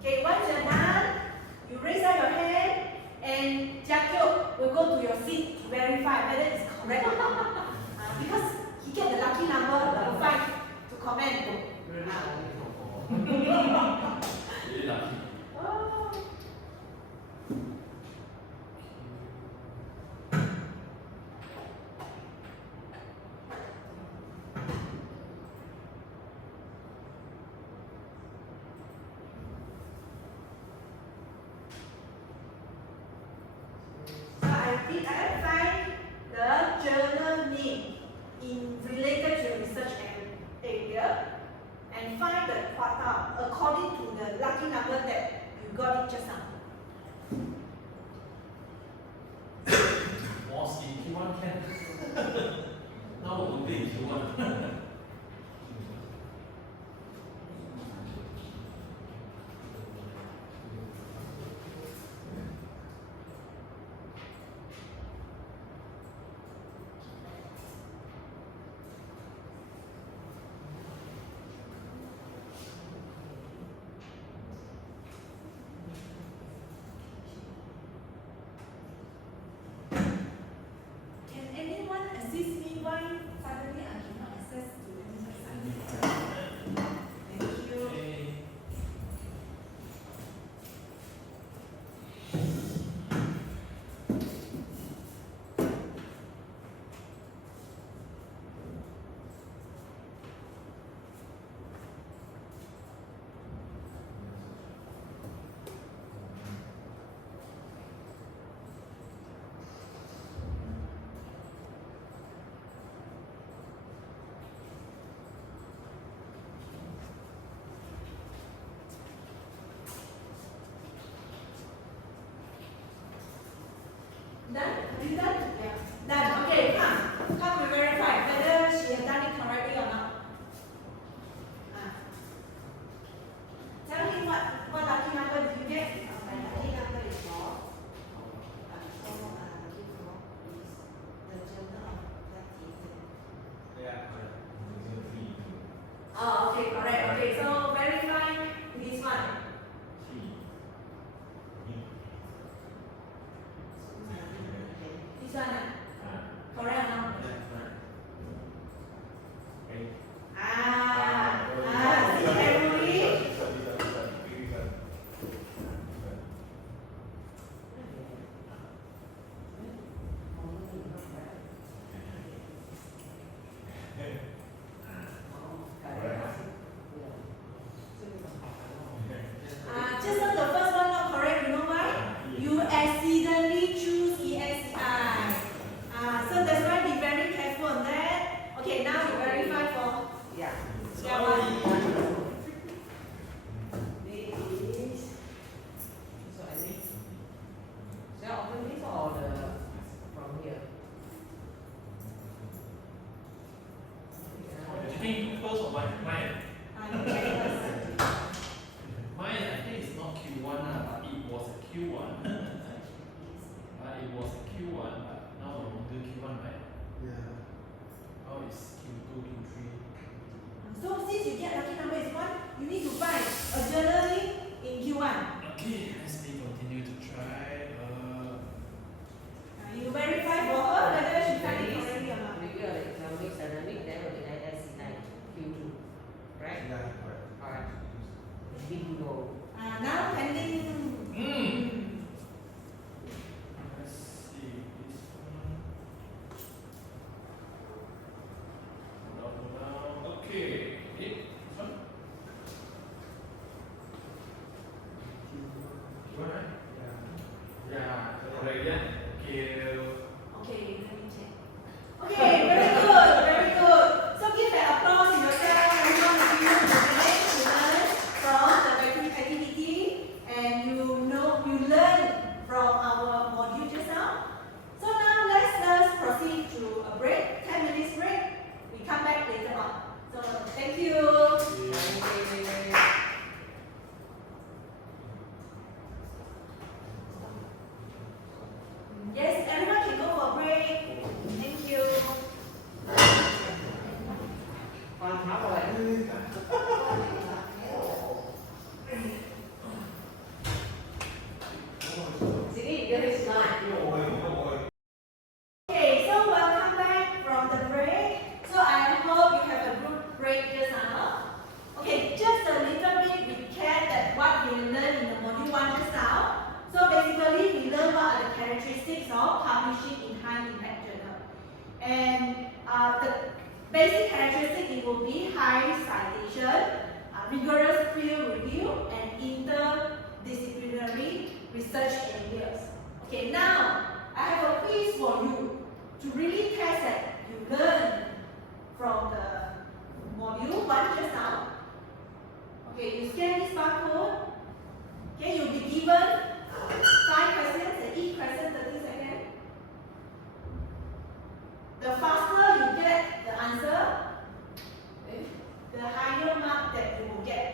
Okay, once you're done, you raise up your hand and Jia will go to your seat to verify whether it's correct or not. Because he get the lucky number, number 5, to comment. Really lucky. Oh. So I find the journal name in related to research area and find the quartile according to the lucky number that you got it just now. Was in Q1 can. Now only in Q1. Can anyone done? Have you done? Yeah. Done. Okay, come we verify whether she has done it correctly or not. Tell me what lucky number did you get? My lucky number is 4. So, give more is the journal of practice. Yeah, correct. Oh, okay, correct. Okay, so verify this one. This one, correct or not? See everybody? Just on the first one not correct, you know why? You accidentally choose ESCI. So that's why be very careful on that. Okay, now we verify for Yeah. that one. This is. So I need. Shall I open this or the from here? You think first or mine? You check first. Mine, I think it's not Q1, but it was a Q1. It was a Q1, but now no longer Q1, right? Yeah. Now it's Q2, Q3. So since you get lucky number is 1, you need to find a journaling in Q1. Okay, let's me continue to try. You verify for her whether she found it correctly or not. Review of the economic ceramic, then will be ISC9 Q2. Right? Yeah, correct. Alright. Bingo. Now pending. Let's see this one. Now. Okay. This one. Q1, right? Yeah, correct. Yeah. Okay. Okay, let me check. Okay, very good, very good. So give an applause to yourself. Every one of you managed to learn from the activity, and you learn from our module just now. So now let's proceed to a break, 10 minutes break. We come back later on. So thank you. Yes, everyone can go for a break. Thank you. ฟังครับอะไรซีรีส์เรื่องนี้สไลด์ Okay, so welcome back from the break. So I hope you have a good break just now. Okay, just a little bit recap that what you learned in the module 1 just now. So basically, we learned what are the characteristics of publishing in high impact journal. And the basic characteristic it will be high citation, rigorous peer review, and interdisciplinary research areas. Okay, now I have a quiz for you to really test that you learn from the module 1 just now. Okay, you scan this barcode. Okay, you'll be given 5 questions and each question 30 seconds. The faster you get the answer, the higher mark that you will get.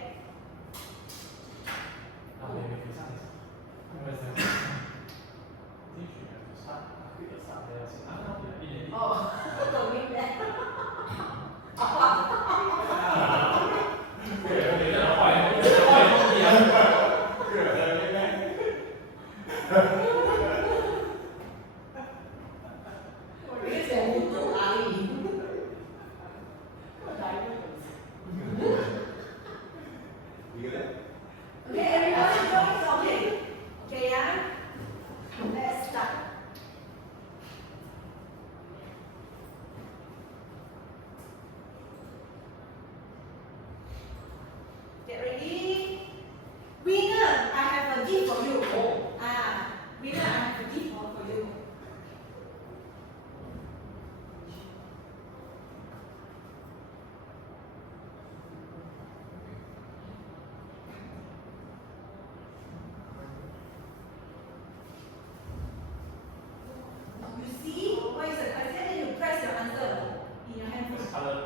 Oh, don't mean that. This is Mutu Ali. Okay, everybody know it's okay. Okay, yeah? Let's start. you see what is the question, then you press your answer in your handphone. What's color?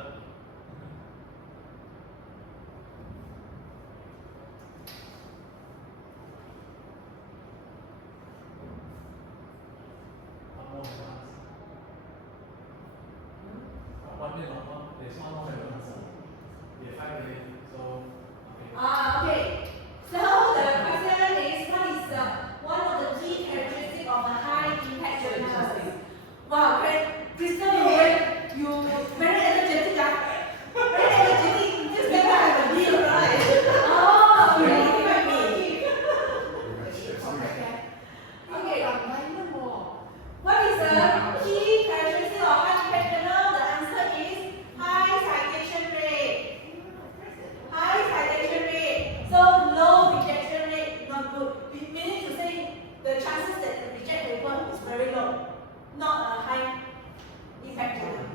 One minute, there's one more answer. Yeah, 5 minutes. So, okay. Okay. So the question is, what is one of the key characteristics of a high impact journal? Wow, Crystal, you very energetic. Very energetic. Just like I have a deal, right? Oh, really? Okay. What is the key characteristic of high impact journal? The answer is high citation rate. High citation rate. So low rejection rate, not good. Meaning to say the chances that the reject paper is very low, not a high impact journal.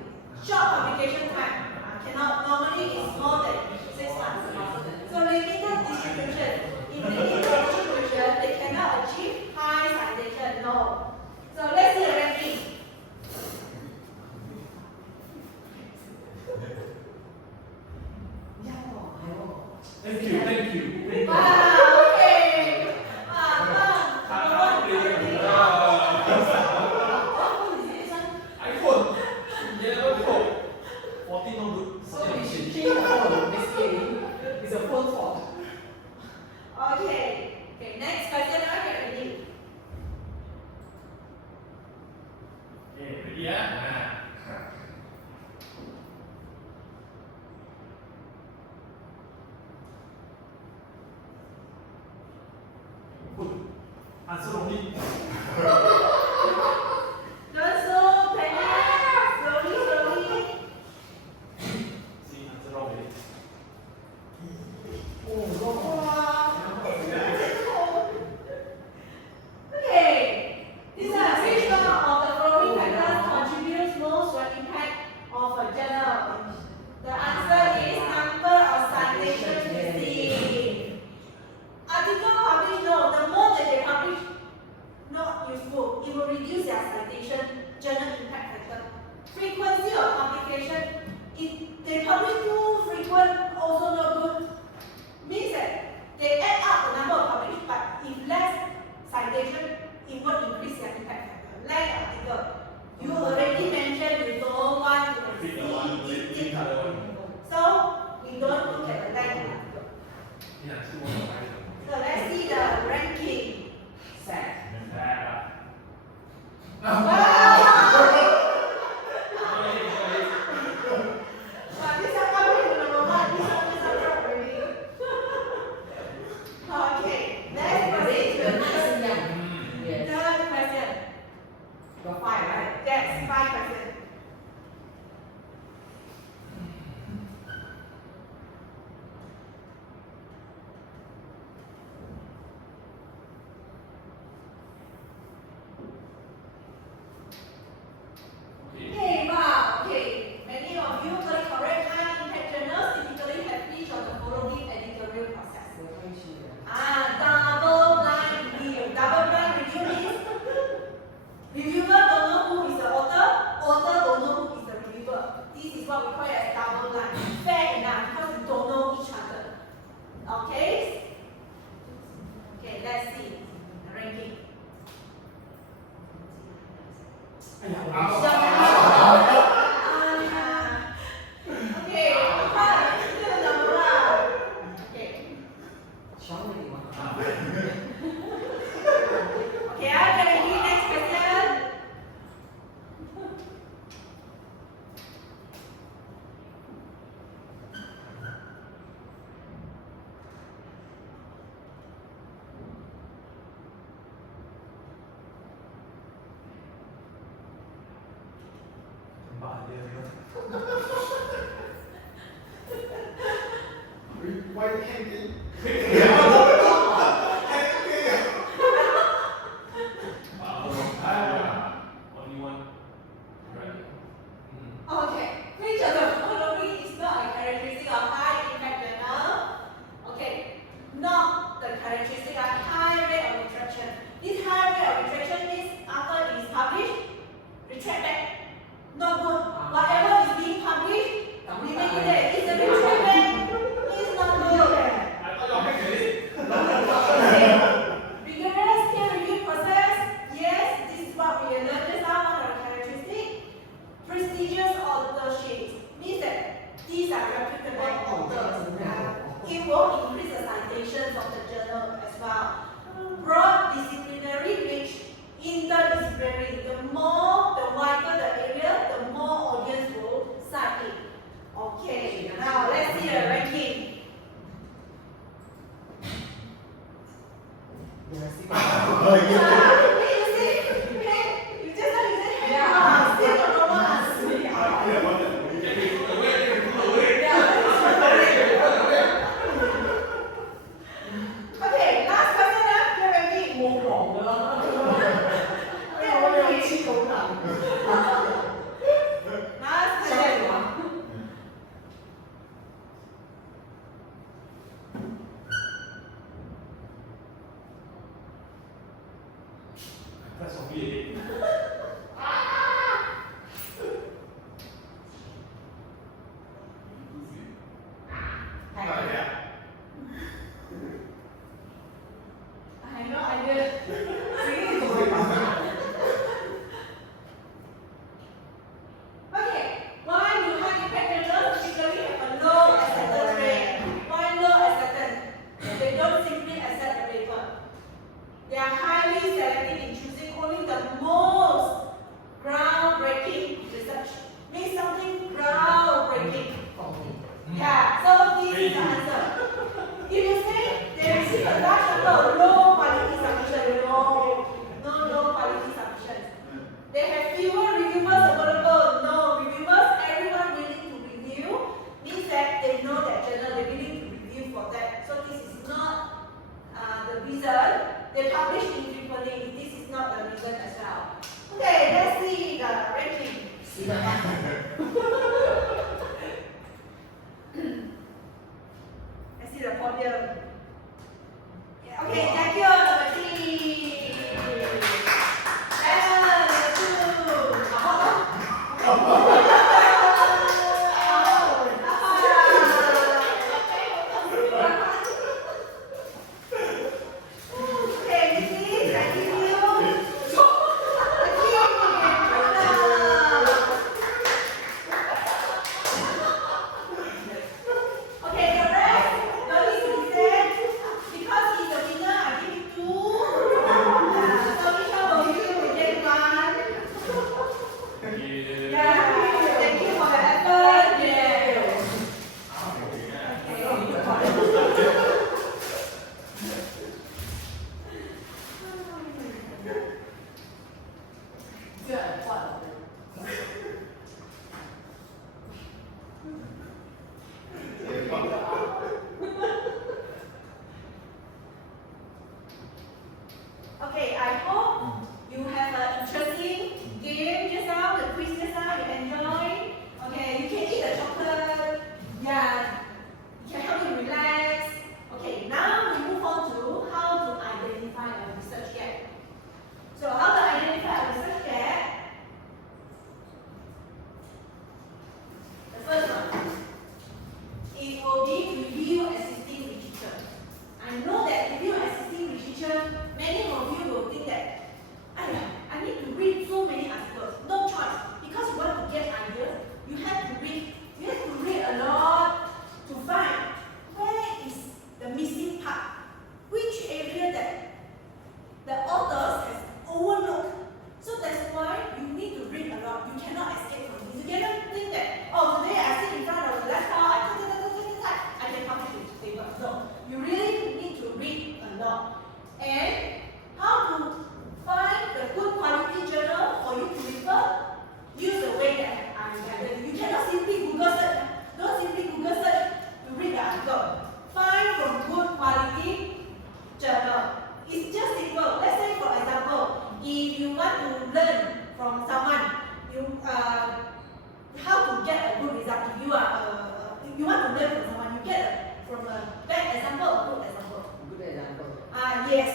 Short publication time cannot normally is more than 6 months. So limited distribution. In limited distribution, they cannot achieve high citation. No. So let's see the ranking. Thank you, thank you. Wow, okay. iPhone. Yeah, iPhone. 14 not good. So we should change the phone. Basically, it's a phone fault. Okay. Okay, next question. Okay, ready? Okay, ready ya? Good. Answer only. Don't so panic. Slowly. See, answer wrong already. Okay. These are which one of the following factors contributes most to an impact of a journal? The answer is number of citations received. Article published, no. The more that they publish, not useful. It will reduce their citation journal impact factor. Frequency of publication. If they publish too frequent, also not good. Means that they add up the number of published, but if less citation, it won't increase their impact factor. Like article, you already mentioned you don't want to Pick the one, green color one. so we don't look at the length of article. Yeah, still want to buy it. So let's see the ranking. Sad. This is coming to number one. This one is already. Okay, let's proceed to the next. Yes. Third question. Got 5, right? That's 5%. Okay. Okay, wow, okay. Many of you got it correct. High impact journals typically have each of the following editorial process. Double blind review. Double blind review means reviewer don't know who is the author, author don't know who is the reviewer. This is what we call as double blind. Fair enough because we don't know each other. Okay? Okay, let's see the ranking. Okay, number one. Okay. Okay, I'm ready. Next question. Why can't it? Only one. Right. Okay, which of the following is not a characteristic of high impact journal? Okay, not the characteristic of high rate of retraction. This high rate of retraction means after it is published,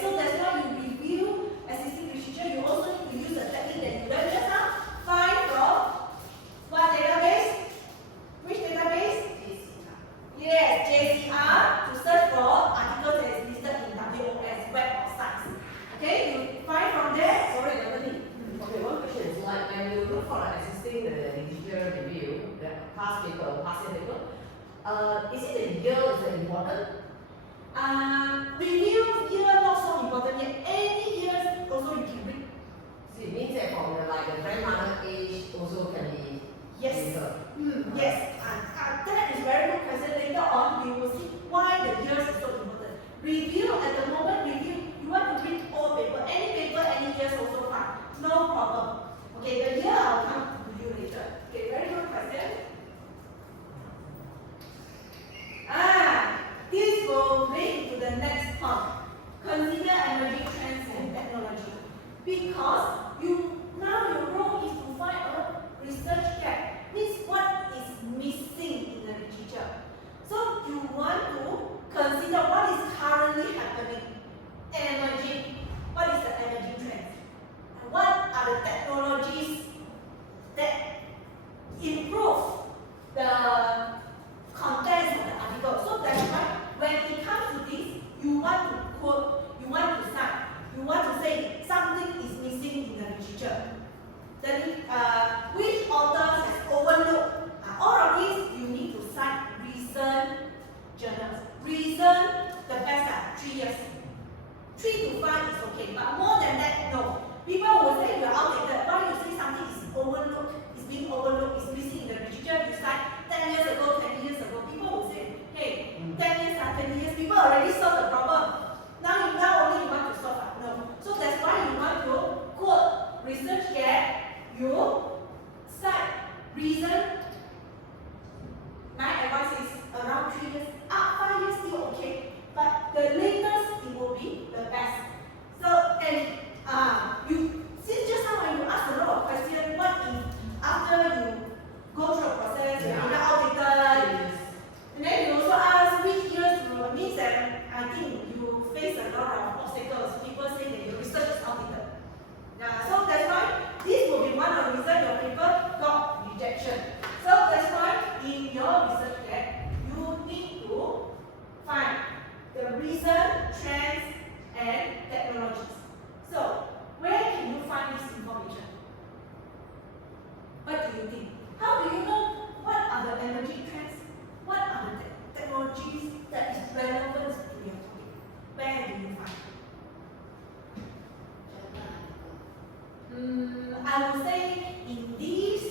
so that's why you review existing literature. You also need to use the technique that you learned just now. Find from what database? Which database? Yes, JCR, to search for articles that is listed in WOS web or sites. Okay, you find from there. Sorry, Anthony. Okay, one question is like when you look for an existing literature review, the past paper or past year paper, is it the year is important? Review year not so important yet. Any years also you can read. So it means that from the, like the grandmother age also can be Yes. referred. Yes, that is very good question. Later on, we will see why the years is so important. Review at the moment, you want to read all paper, any years also fine, no problem. Okay, the year I'll come to you later. Okay, very good question. This will bring to the next point. Consider emerging trends and technology. Because your role is to find a research gap. Means what is missing in the literature. So you want to consider what is currently happening, emerging. What is the emerging trends? And what are the technologies that improve the contents of the article? So that's why when it comes to this, you want to quote, you want to cite, you want to say something is missing in the literature. Then which authors has overlooked? All of these you need to cite recent journals. Recent, the best are 3 years. 3 to 5 is okay, but more than that, no. People will say you are outdated. Why you say something is overlooked, is being overlooked, is missing in the literature? You cite 10 years ago, 20 years ago. People will say, hey, 10 years after 20 years, people already solved the problem. Now only you want to solve it. No. So that's why you want to quote research gap. You cite reason. My advice is around 3 years. 5 years still okay, but the latest it will be the best. So and you since just now when you ask a lot of questions, what if after you go through a process, you are outdated, and then you also ask which years will means that I think you face a lot of obstacles. People say that your research is outdated. So that's why this will be one of the reasons your paper got rejection. So that's why in your research gap, you need to find the reason, trends, and technologies. So where can you find this information? What do you think? How do you know what are the emerging trends? What are the technologies that is relevant to your topic? Where do you find? I would say in this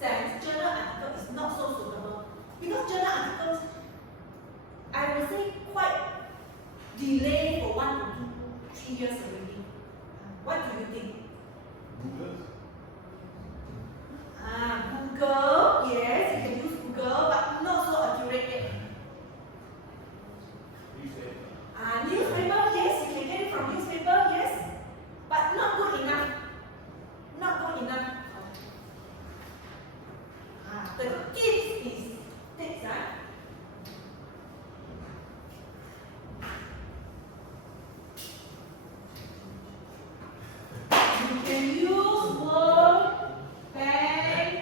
sense, journal article is not so suitable because journal articles, I would say quite delayed for 1 to 2, 3 years already. What do you think? Google. Google, yes, you can use Google, but not so accurate yet. Newspaper, yes, you can get it from newspaper, yes, but not good enough. Not good enough. The tips is tips, You can use Word, Bank,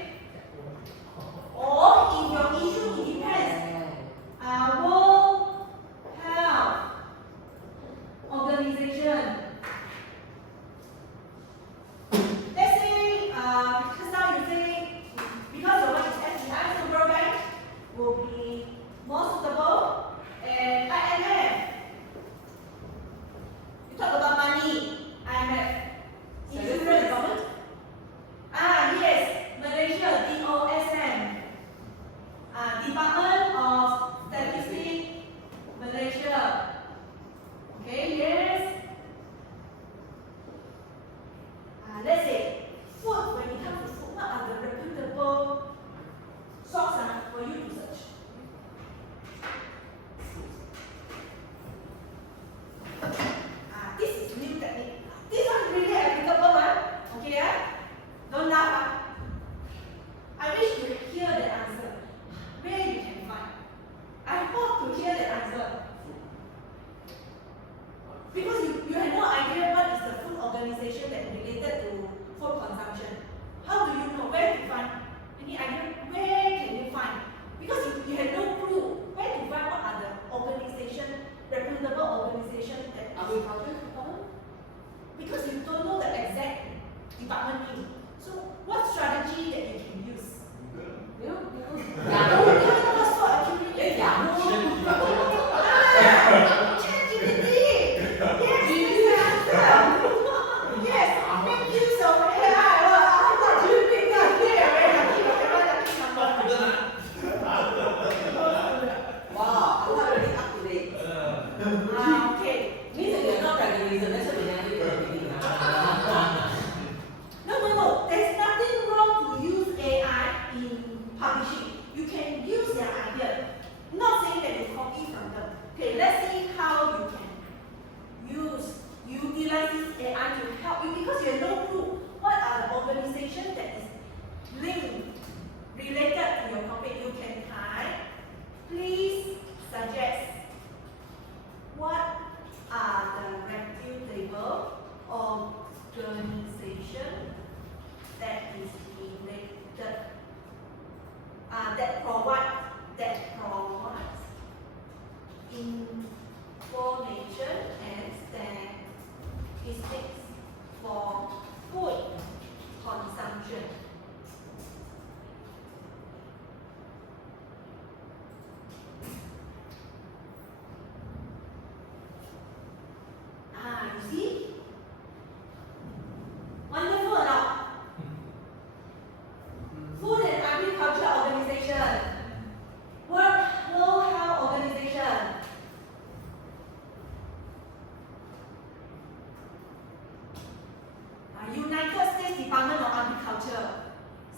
or if your issue it depends. World Health Organization. Let's say, because now you say, because your one is SDI, so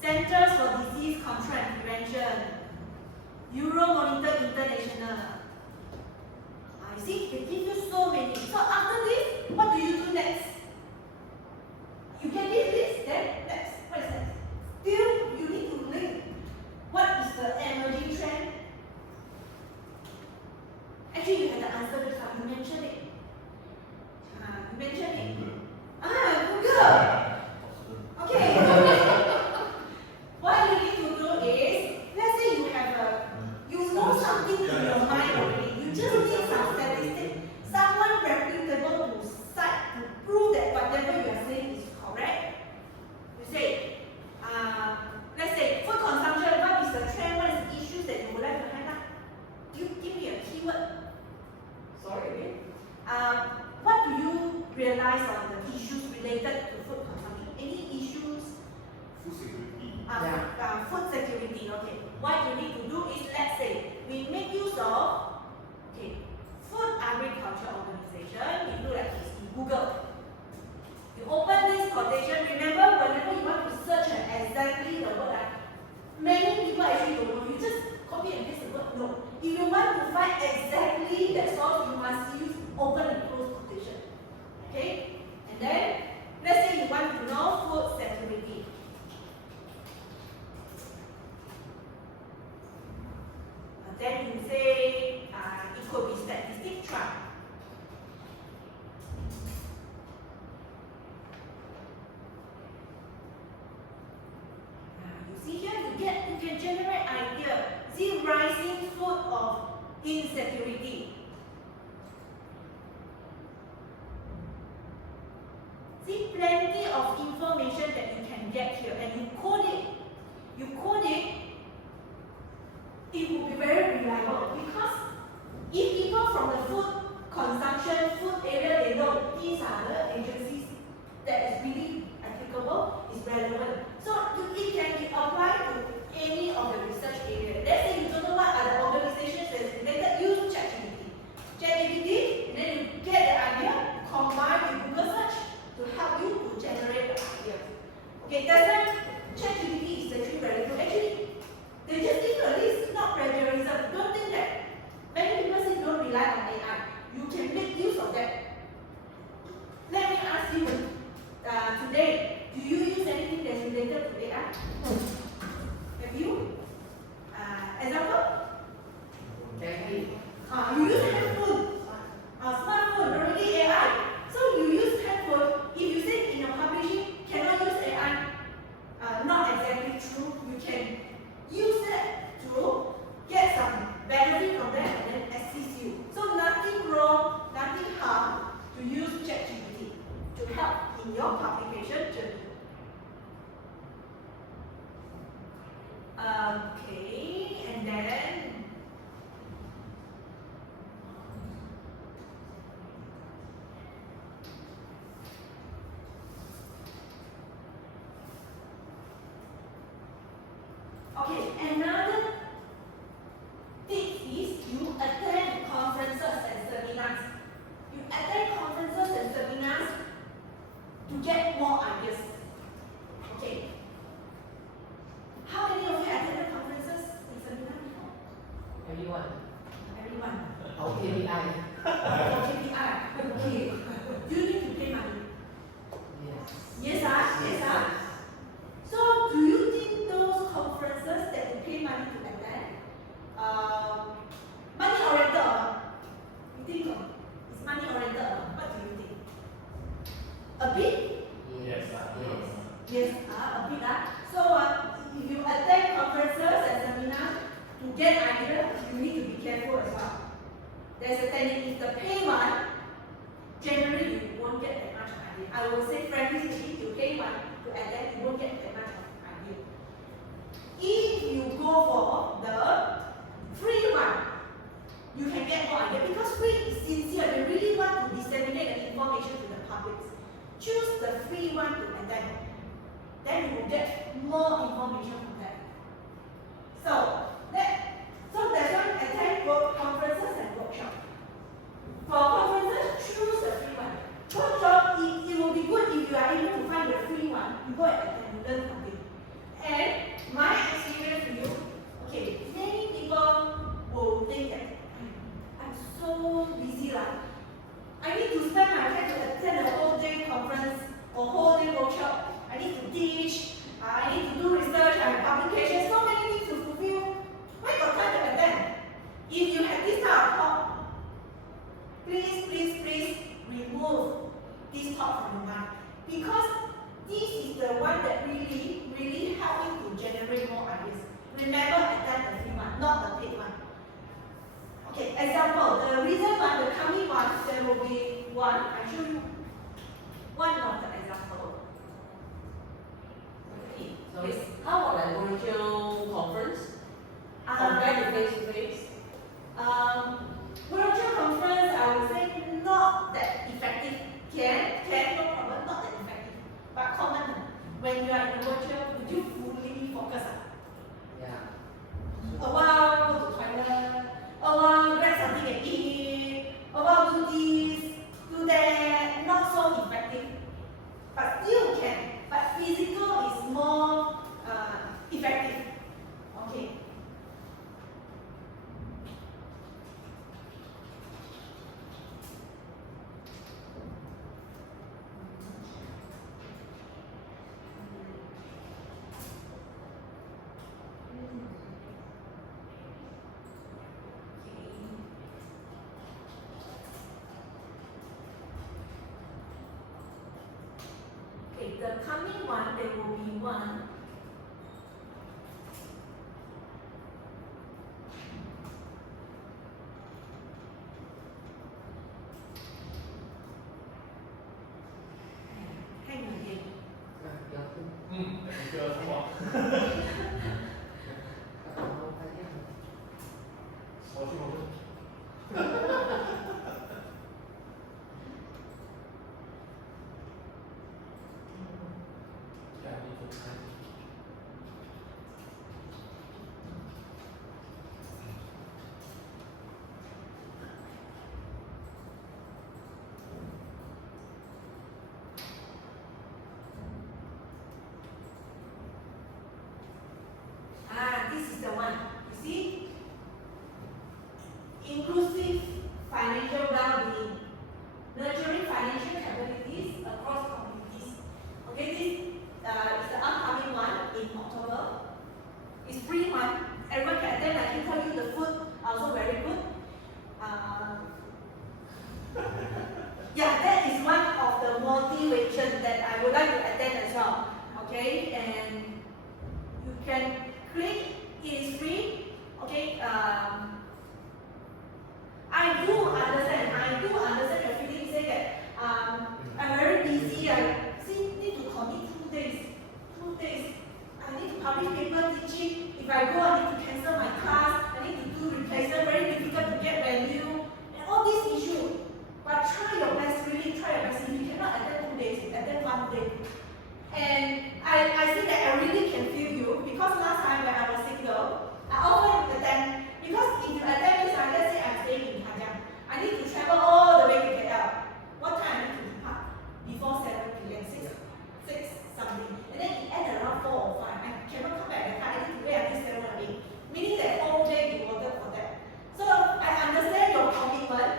Centers for Disease Control and Prevention, Euromonitor International. You see, they give you so many. So after this, what do you do next? You get this list, then next. What is next? Still, you need to link. What is the emerging trend? Actually, you have the answer just now. You mentioned it. You mentioned it. Google. Okay. What you need to do is, let's say you have you know something in your mind already. You just need some statistics, someone reputable to cite to prove that whatever you are saying is correct. You say, let's say food consumption. What is the trend? What is the issues that you would like to highlight? You give me a keyword. Sorry again. What do you realize on the issues related to food consumption? Any issues? Food security. Food security. Okay. What you need to do is, let's say we make use of Food Agriculture Organization. You do like this in Google. You open this quotation. Remember, whenever you want to search exactly the word, many people actually don't know. You just copy and paste the word. No. If you want to find exactly that source, you must use open and close quotation. Okay? And then, let's say you want to know food security. Then you say it could be statistic track. You see here, you can generate idea. See, rising food of insecurity. See, plenty of information that you can get here, and you code it. You code it. It will be very reliable, because if people from the food consumption, food area, they know these are the agencies that is really applicable, is relevant. So it can be applied to any of the research areas. Let's say you don't know what are the organizations that is related, use ChatGPT. ChatGPT, and then you get the idea, combine with Google search to help you to generate the idea. Okay, that's why ChatGPT is actually very good. Actually, they just give you a list, not plagiarism. Don't think that. Many people say don't rely on AI. You can make use of that. Let me ask you today, do you use anything that's related to AI? Have you? Example? You use handphone, smartphone, already AI. So you use handphone. If you say in your publishing cannot use AI, not exactly true. You can use that to get some benefit from that and then assist you. So nothing wrong, nothing harm to use ChatGPT to help in your publication journey. Okay, and then another tip is you attend conferences and seminars. You attend conferences and seminars to get more ideas. Okay. How many of you attended conferences and seminars before? Everyone. Everyone. Our KPI. KPI. Okay. Do you need to pay money? Yes. Yes. So do you think those conferences that you pay money to attend, money oriented? You think it's money oriented? What do you think? A bit? Yes. Yes, a bit. So if you attend conferences and seminars to get ideas, you need to be careful as well. There's a tendency, if the pay How about like virtual conference compared to face to face? Virtual conference, I would say not that effective. Can, no problem, not that effective. But common, when you are in a virtual, would you fully focus? Yeah. A while, go to toilet, a while, grab something and eat, a while, do this, do that, not so effective. But still can, but physical is more effective. Okay. Okay, the coming one, there will be one. Hang again. technical support. 我去我问。Yeah, I need to try. This is the one. You see? Inclusive financial well-being, nurturing financial capabilities across communities. Okay, this is the upcoming one in October. It's free one. Everyone can attend. I can tell you the food are also very good. Yeah, that is one of the motivation that I would like to attend as well. Okay, and you can click. It is free. Okay. I do understand your feeling. Say that I'm very busy. I need to commit 2 days. 2 days. I need to publish paper teaching. If I go, I need to cancel my class. I need to do replacement. Very difficult to get venue and all these issues. But try your best. Really try your best. If you cannot attend 2 days, attend 1 day. And I say that I really can feel you because last time when I was single, I often attend because if you attend this, let's say I'm staying in Padang, I need to travel all the way to KL. What time I need to depart? Before 7 p.m. 6 something. And then it ends around 4 or 5. I cannot come back. I need to wait until 7 again. Meaning that whole day you ordered for that. So I understand your commitment.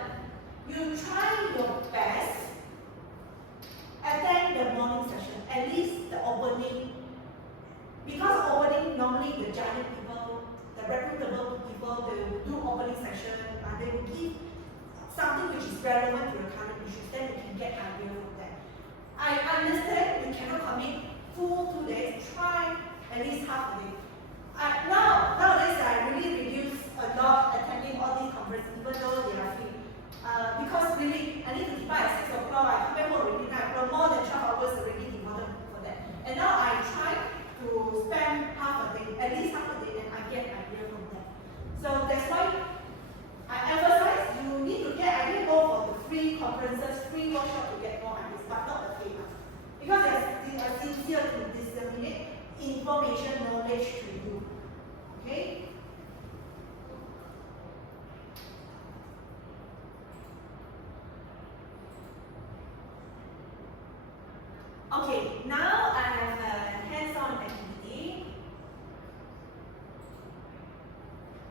You try your best. Attend the morning session, at least the opening. Because opening, normally the giant people, the reputable people, they will do opening session and they will give something which is relevant to your current issues. Then you can get idea from that. I understand you cannot commit full 2 days. Try at least half a day. Nowadays I really reduce a lot attending all these conferences, even though they are free. Because really, I need to depart at 6 o'clock, I come back home already 9 o'clock, more than 12 hours already devoted for that. And now I try to spend half a day, at least half a day, and I get idea from that. So that's why I emphasize you need to get idea, go for the free conferences, free workshop to get more ideas, but not the paid one. Because they are sincere to disseminate information, knowledge to you. Okay? Okay, now I have a hands-on activity.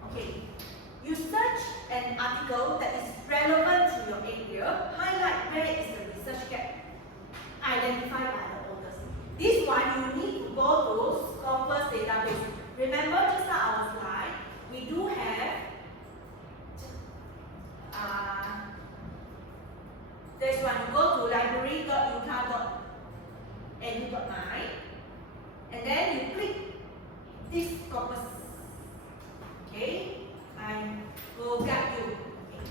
Okay, you search an article that is relevant to your area, highlight where is the research gap, identified by the authors. This one you need to go to Scopus database. Remember just now our slide, we do have this one. You go to library.utah.edu.9 and then you click this Scopus. Okay, I will guide you. Okay.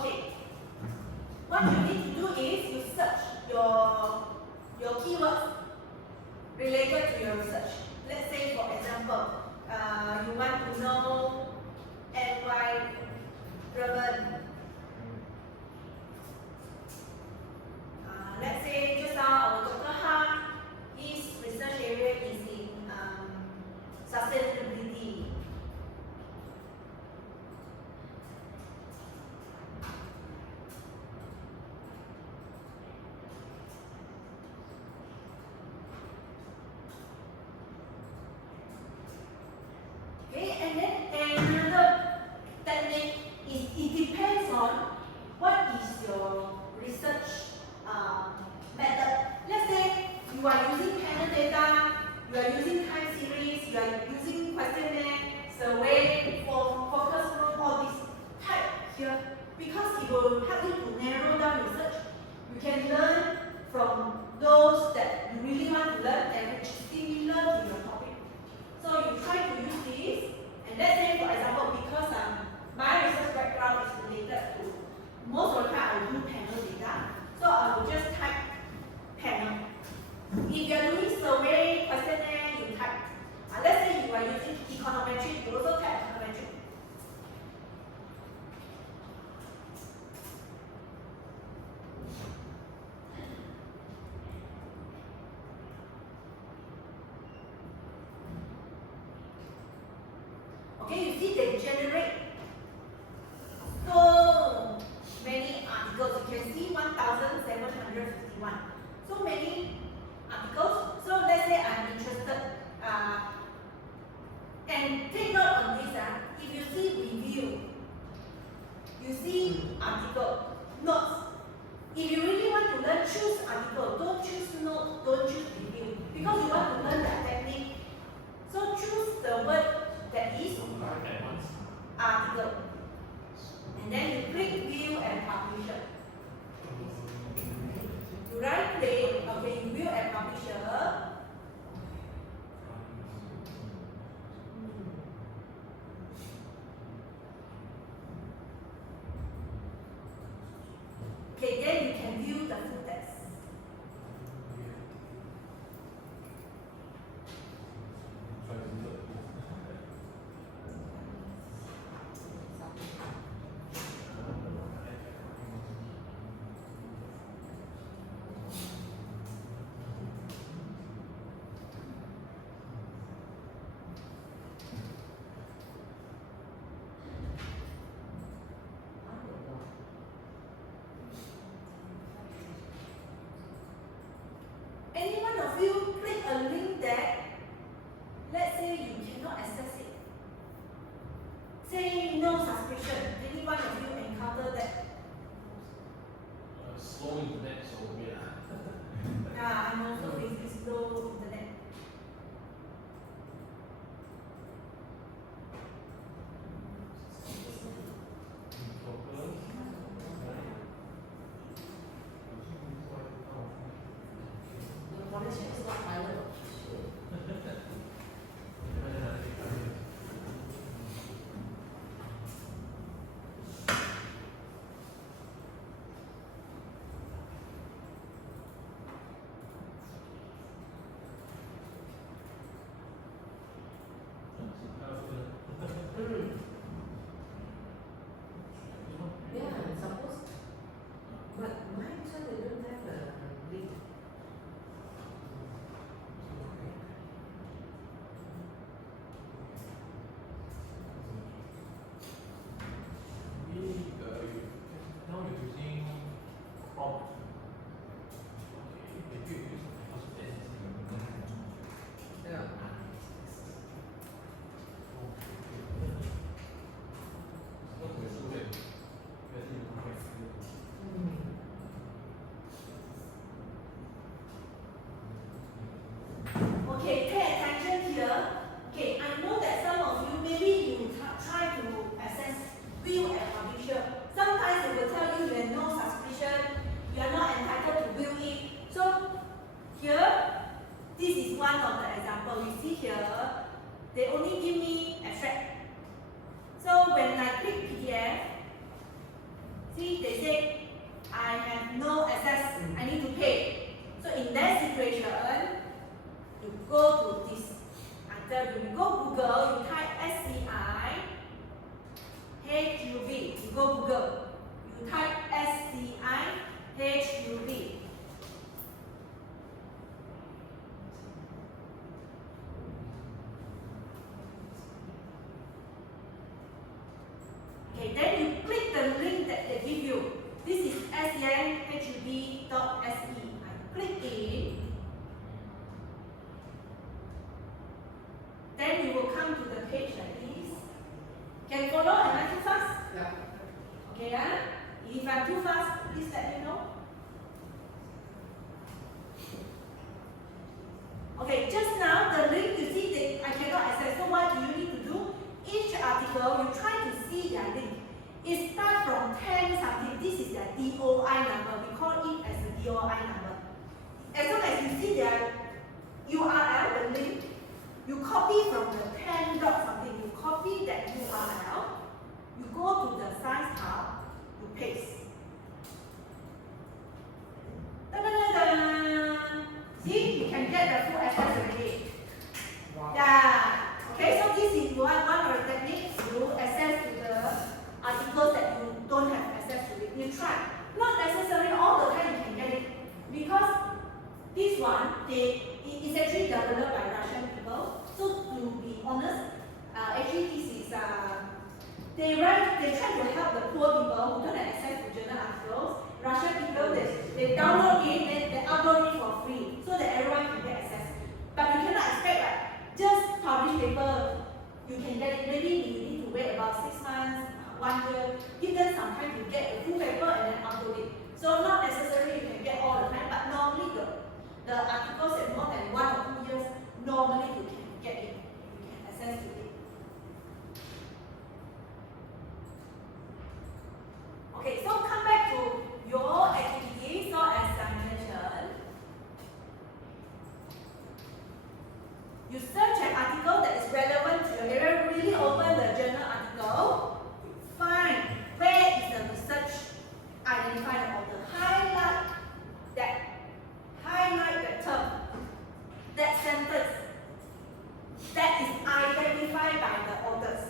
Okay. What you need to do is you search your keywords related to your research. Let's say, for example, you want to know NY driven. Let's say just now our Dr. Ha, his research area is in sustainability. Okay, and then another technique is it depends on what is your research method. Let's say you are using panel data, you are using time series, you are using questionnaire, survey, focus group, all this type here, because it will help you to narrow down your search. You can learn from those that you really want to learn and which is similar to your topic. So you try to use this, and let's say, for example, because my research background is related to, most of the time I do panel data, so I will just type panel. If you are doing survey, questionnaire, you type. Let's say you are using econometric, you also type econometric. Okay, you see they generate so many articles. You can see 1,751. So many articles. So let's say I'm interested. And take note on this. If you see review, you see article, notes. If you really want to learn, choose article. Don't choose notes, don't choose review. Because you want to learn that technique. So choose the word that is article. And then you click view and publisher. You right click, okay, you view and publisher. Okay, then you can view the full text. Any one of you click a link that, let's say you cannot access it. Say no subscription. Any one of you encounter that? Slow internet, so weird. Yeah, I'm also facing slow internet. The connection is not violent. Yeah, suppose. But mine this one they don't have a link. Now you're using prompt. Okay, maybe you use Yeah. Okay, pay attention here. Okay, I know that some of you maybe you try to access view and publisher. Sometimes they will tell you you have no subscription, you are not entitled to view it. So here, this is one of the example. You see here, they only give me abstract. So when I click PDF, see say, I have no access, I need to pay. So in that situation, you go to this. Until you go Google, you type SCI, HUB, you go Google, you type SCI, HUB. Okay, then you click the link that they give you. This is scihub.se. I click in. Then you will come to the page like this. Can you follow? Am I too fast? Yeah. Okay, if I'm too fast, please let me know. Okay, just now the link you see that I cannot access. So what do you need to do? Each article, you try to see their link. It starts from 10 something. This is their DOI number. We call it as the DOI number. As long as you see their URL, the link, you copy from the 10 dot something. You copy that URL. You go to the Science Hub. You paste. Da-da-da-da. See, you can get the full access already. Wow. Yeah. Okay, so this is one of the techniques you access to the articles that you don't have access to it. You try. Not necessarily all the time you can get it. Because this one, it is actually developed by Russian people. So to be honest, actually this is they try to help the poor people who don't have access to journal articles. Russian people, they download it and they upload it for free so that everyone can get access. But you cannot expect like just publish paper, you can get it. Maybe you need to wait about 6 months, 1 year. Give them some time to get the full paper and then upload it. So not necessarily you can get all the time, but normally the articles at more than 1 or 2 years, normally you can get it. You can access to it. Okay, so come back to your activity. So as I mentioned, you search an article that is relevant to your area. Really open the journal article. Find where is the research. Identify the author. Highlight that term, that sentence that is identified by the authors.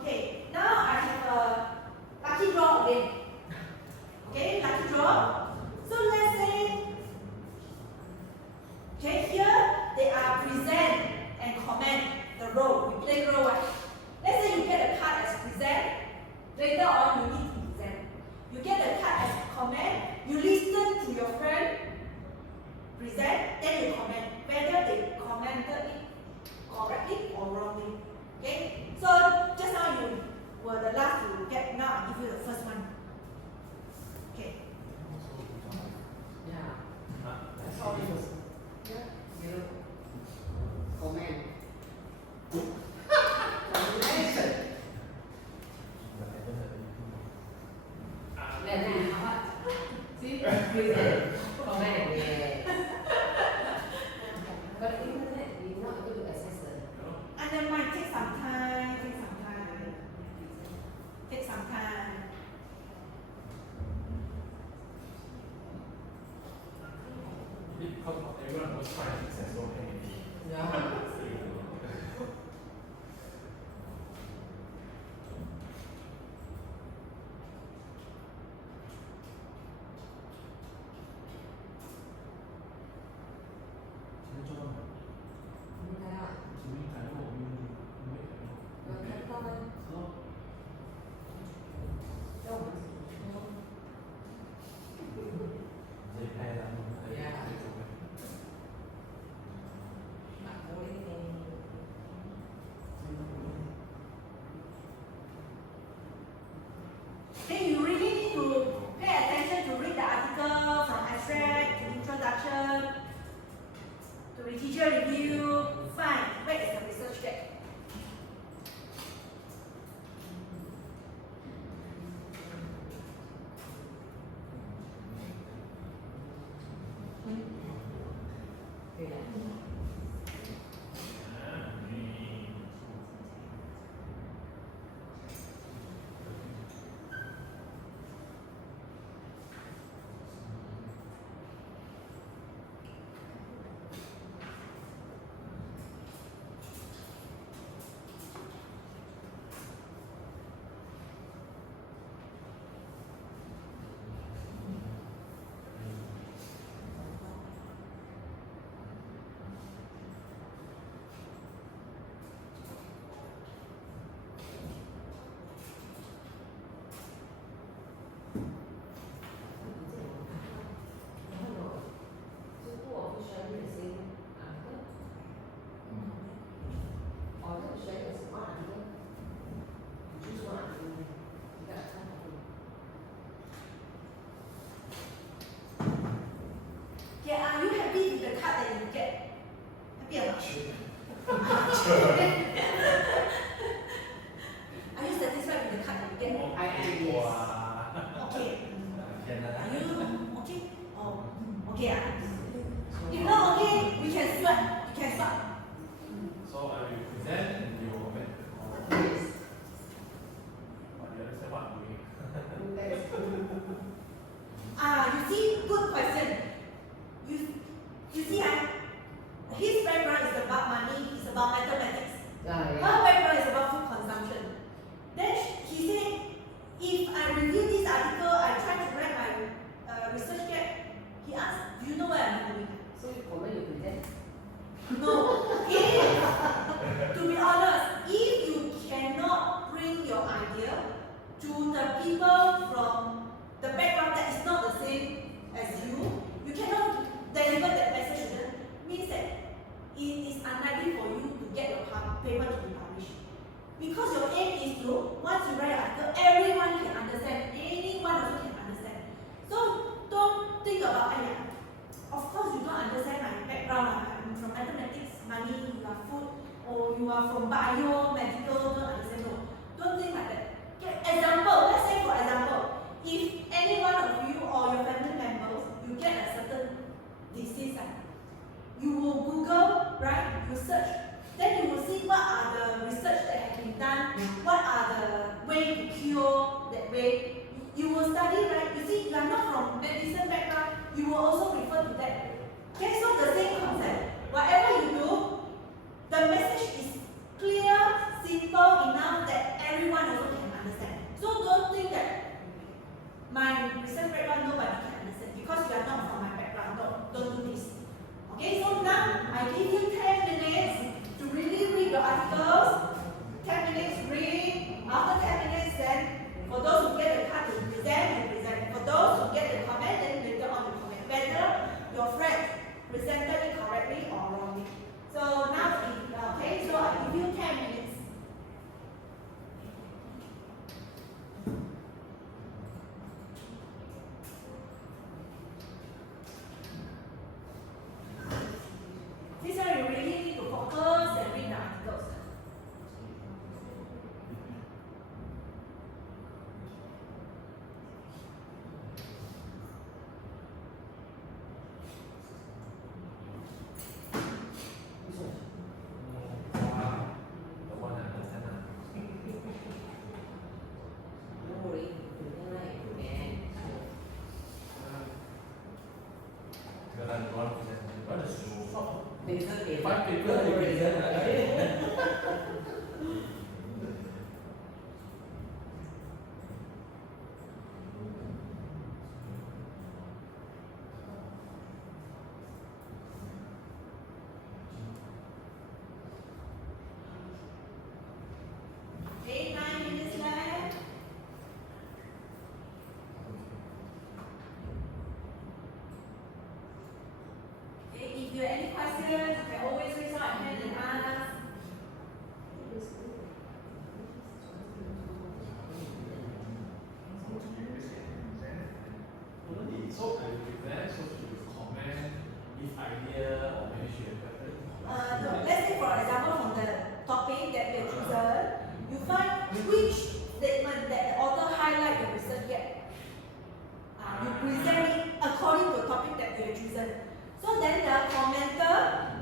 Okay, now I have a lucky draw again. Okay, lucky draw. So let's say, okay, here they are present and comment the role. We play role. Right? Let's say you get a card as present. Later on, you need to present. You get a card as comment. You listen to your friend present, then you comment whether they commented it correctly or wrongly. Okay? So just now you were the last to get. Now I give you the first one. Okay. Yeah. That's all it was. Yeah. You know. Comment. Congratulations. Then how much? See, present, comment, yeah. But the internet, we're not able to access the. And then might take some time. Take some time. Because everyone was trying to access so many. Yeah. Then you really need to pay attention to read the article from abstract to introduction to the teacher review. Find where is the research gap. Yeah. So two of you sharing the same article? Or you sharing the same one article? You choose one article. You got time for it. Okay, are you happy with the card that you get? Happy or not? Are you satisfied with the card that you get? I am, yes. Okay. Can Are you okay? Oh, okay. If not okay, we can swap. You can swap. So I will present and you will comment. Yes. But you understand what I'm doing. That is good. You see, good question. You see, his background is about money, it's about mathematics. Yeah. Her background is about food consumption. Then he said, if I review this article, I try to write my research gap. He asked, do you know what I'm doing? So you comment, you present. No. To be honest, if you cannot bring your idea to the people from the background that is not the same as you cannot deliver that message to them, means that it is unlikely for you to get your paper to be published. Because your aim is to, once you write an article, everyone can understand, anyone also can understand. So don't think about, of course you don't understand my background, I'm from mathematics, money, you are food, or you are from bio, medical, don't understand, no. Don't think like that. Okay, example, let's say for example, if any one of you or your family members, you get a certain disease, you will Google, right? You search, then you will see what are the research that have been done, what are the way to cure that way. You will study, right? You see, you are not from medicine background, you will also refer to that. Okay, so the same concept. Whatever you do, the message is clear, simple enough that everyone also can understand. So don't think that my research background nobody can understand because you are not from my background. No, don't do this. Okay, so now I give you 10 minutes to really read the articles. 10 minutes read. After 10 minutes, then for those who get the card to present, you present. For those who get the comment, then later on you comment. Whether your friend presented it correctly or wrongly. So now, okay, so I give you 10 minutes. This one you really need to focus and read the articles. The one I understand. Don't worry, you can write again. Because I don't want to present. What is true? Present paper. Five paper Don't you worry. present, right? Okay, 9 minutes left. Okay, if you have any questions, you can always raise your hand and ask. So I will present, so she will comment, give idea, or maybe she will better. No, let's say for example from the topic that you have chosen, you find which statement that the author highlight the research gap. You present it according to the topic that you have chosen. So then the commenter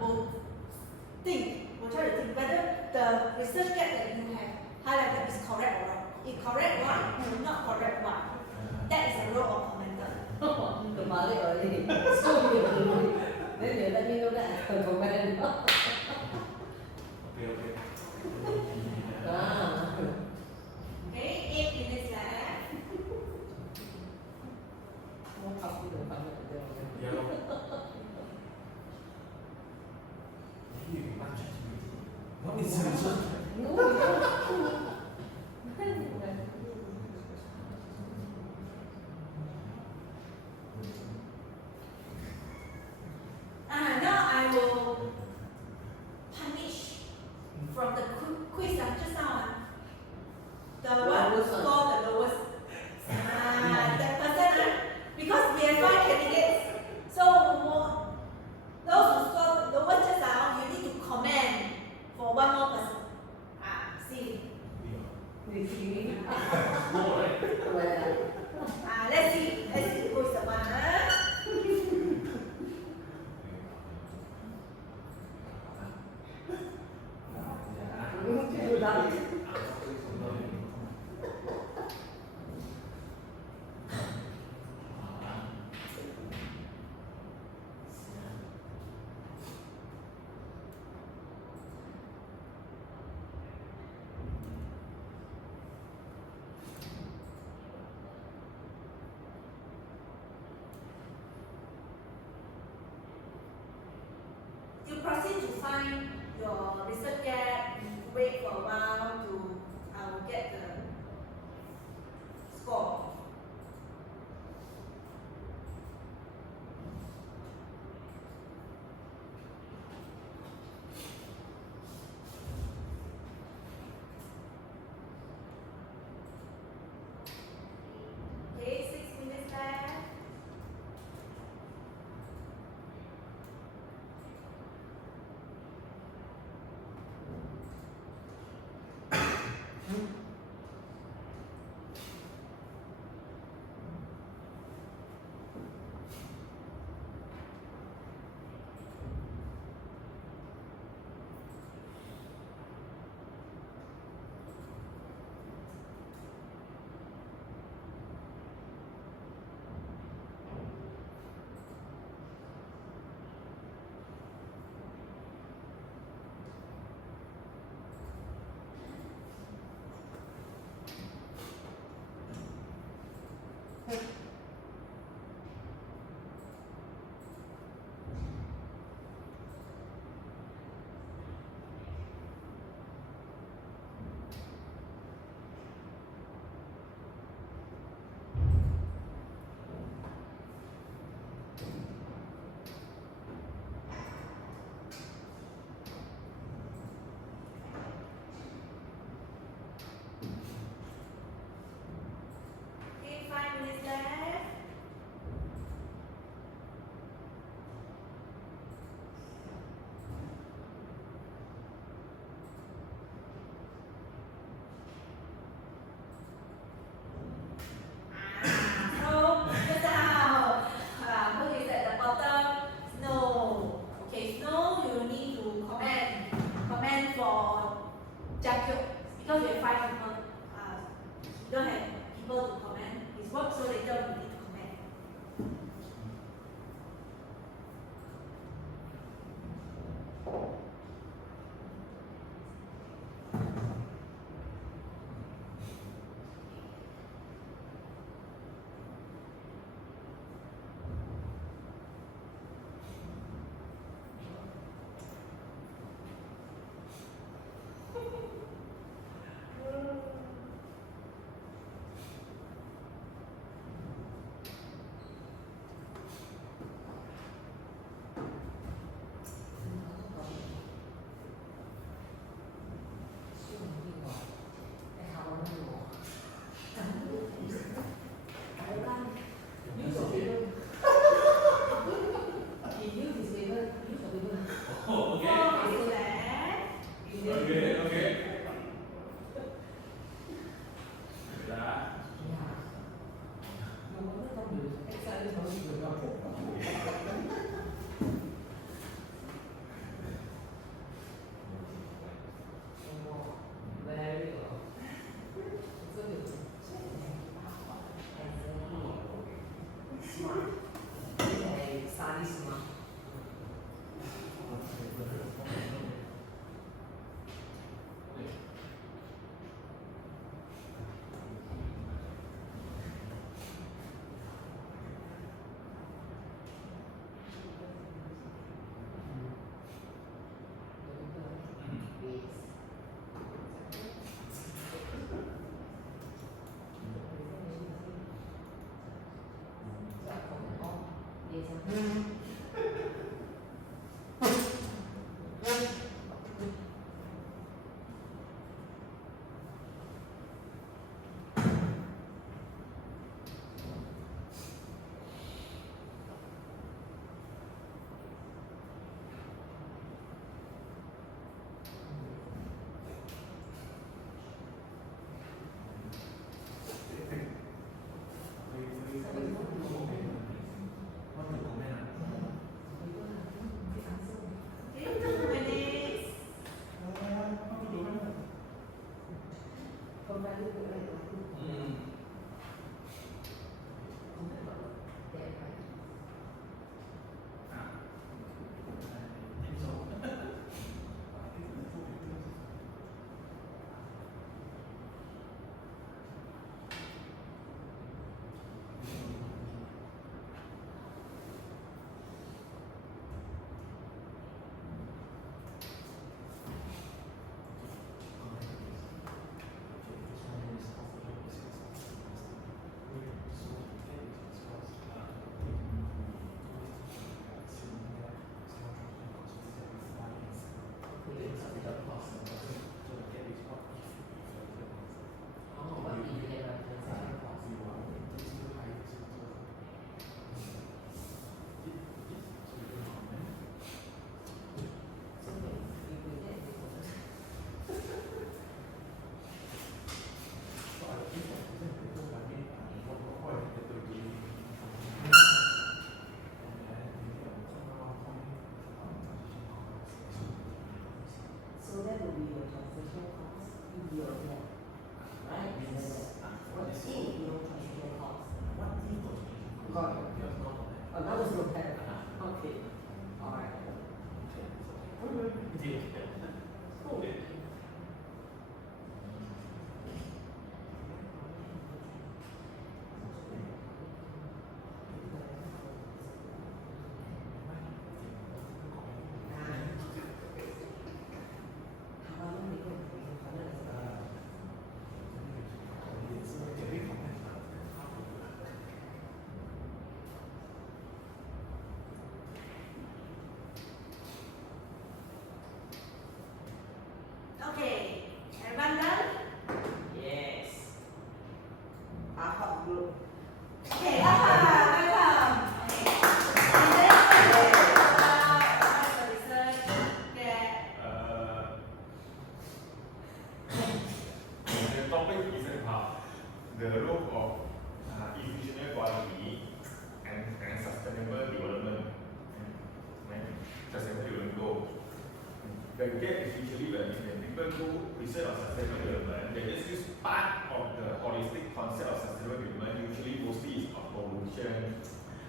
What is the result? No, you don't. Now I will punish from the quiz just now. The one who Lowest one. score the lowest. That person, because we have 5 candidates. So those who score the lowest just now, you need to comment for one more person. See. You see? No, right? Well, Let's see who is the one. good luck. You proceed to find your research gap, wait for a while to get the score. Okay, 6 minutes left. Okay, 5 minutes left. So just now, who is at the bottom? Snow. Okay, Snow, you need to comment for Jacob because we have 5 people. You don't have people to comment his work, so later we need to comment. Oh, what if you have a transaction cost? So you will get it. So that will be your transaction cost in your debt, right? And then what is in your transaction cost? Got it. Oh, that was no bad. Okay. All right. Cool. Okay, everyone done? Yes. Ahok group. Okay, welcome. Okay. And then research. Okay. The topic is about the role of institutional quality and sustainable development. Sustainable development goal. The gap is usually when people do research on sustainable development, they just use part of the holistic concept of sustainable development, usually mostly is of pollution,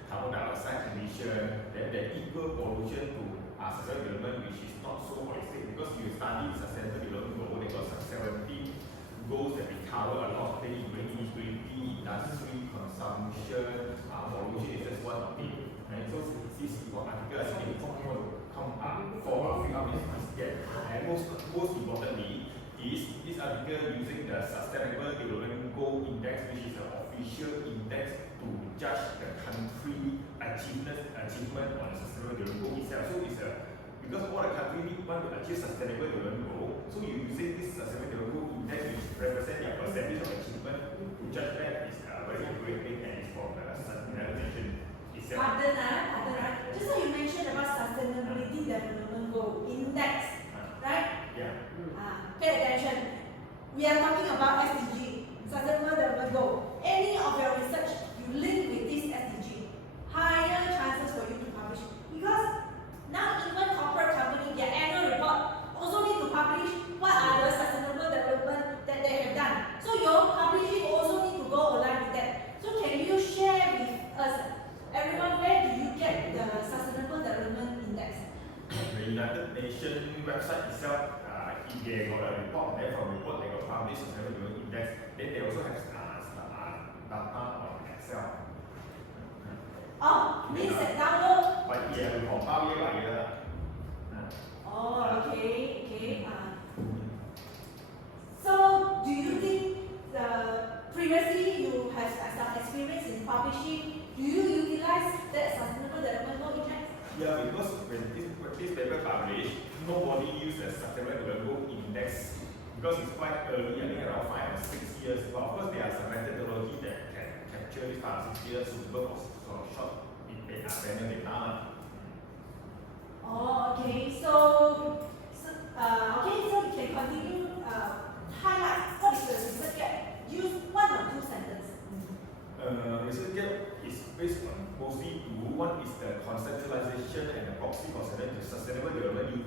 carbon dioxide emission, then the equal pollution to sustainable development, which is not so holistic, because you study sustainable development goal, they got some 70 goals that we cover a lot of things, including inequality, industry, consumption, pollution is just one of it. Right? So this article is going to come up for a few of this gap. And most importantly is this article using the Sustainable Development Goal Index, which is an official index to judge the country achievement on the Sustainable Development Goal itself. So it's because all the countries want to achieve Sustainable Development Goal, so using this Sustainable Development Goal Index, which represents their percentage of achievement, to judge that is very accurate and is from the United Nations itself. Pardon, just now you mentioned about sustainability development goal index, right? Yeah. Pay attention. We are talking about SDG, Sustainable Development Goal. Any of your research you link with this SDG, higher chances for you to publish. Because now even corporate company, their annual report also need to publish what are the sustainable development that they have done. So your publishing also need to go aligned with that. So can you share with us, everyone, where do you get the Sustainable Development Index? The United Nations website itself, they got a report, then from report they got published Sustainable Development Index, then they also have data on Excel. Oh, means that download. But yeah, we compile year by year. Oh, okay. So, do you think previously you have some experience in publishing? Do you utilize that Sustainable Development Goal Index? Yeah, because when this paper published, nobody used the Sustainable Development Goal Index because it's quite early, I think around 5 or 6 years. But of course, there are some methodology that can capture this 5 or 6 years suitable for short panel data. Oh, okay. So we can continue. Highlight what is the research gap. Use 1 or 2 sentences. Research gap is based on mostly two. One is the conceptualization and the proxy considered the sustainable development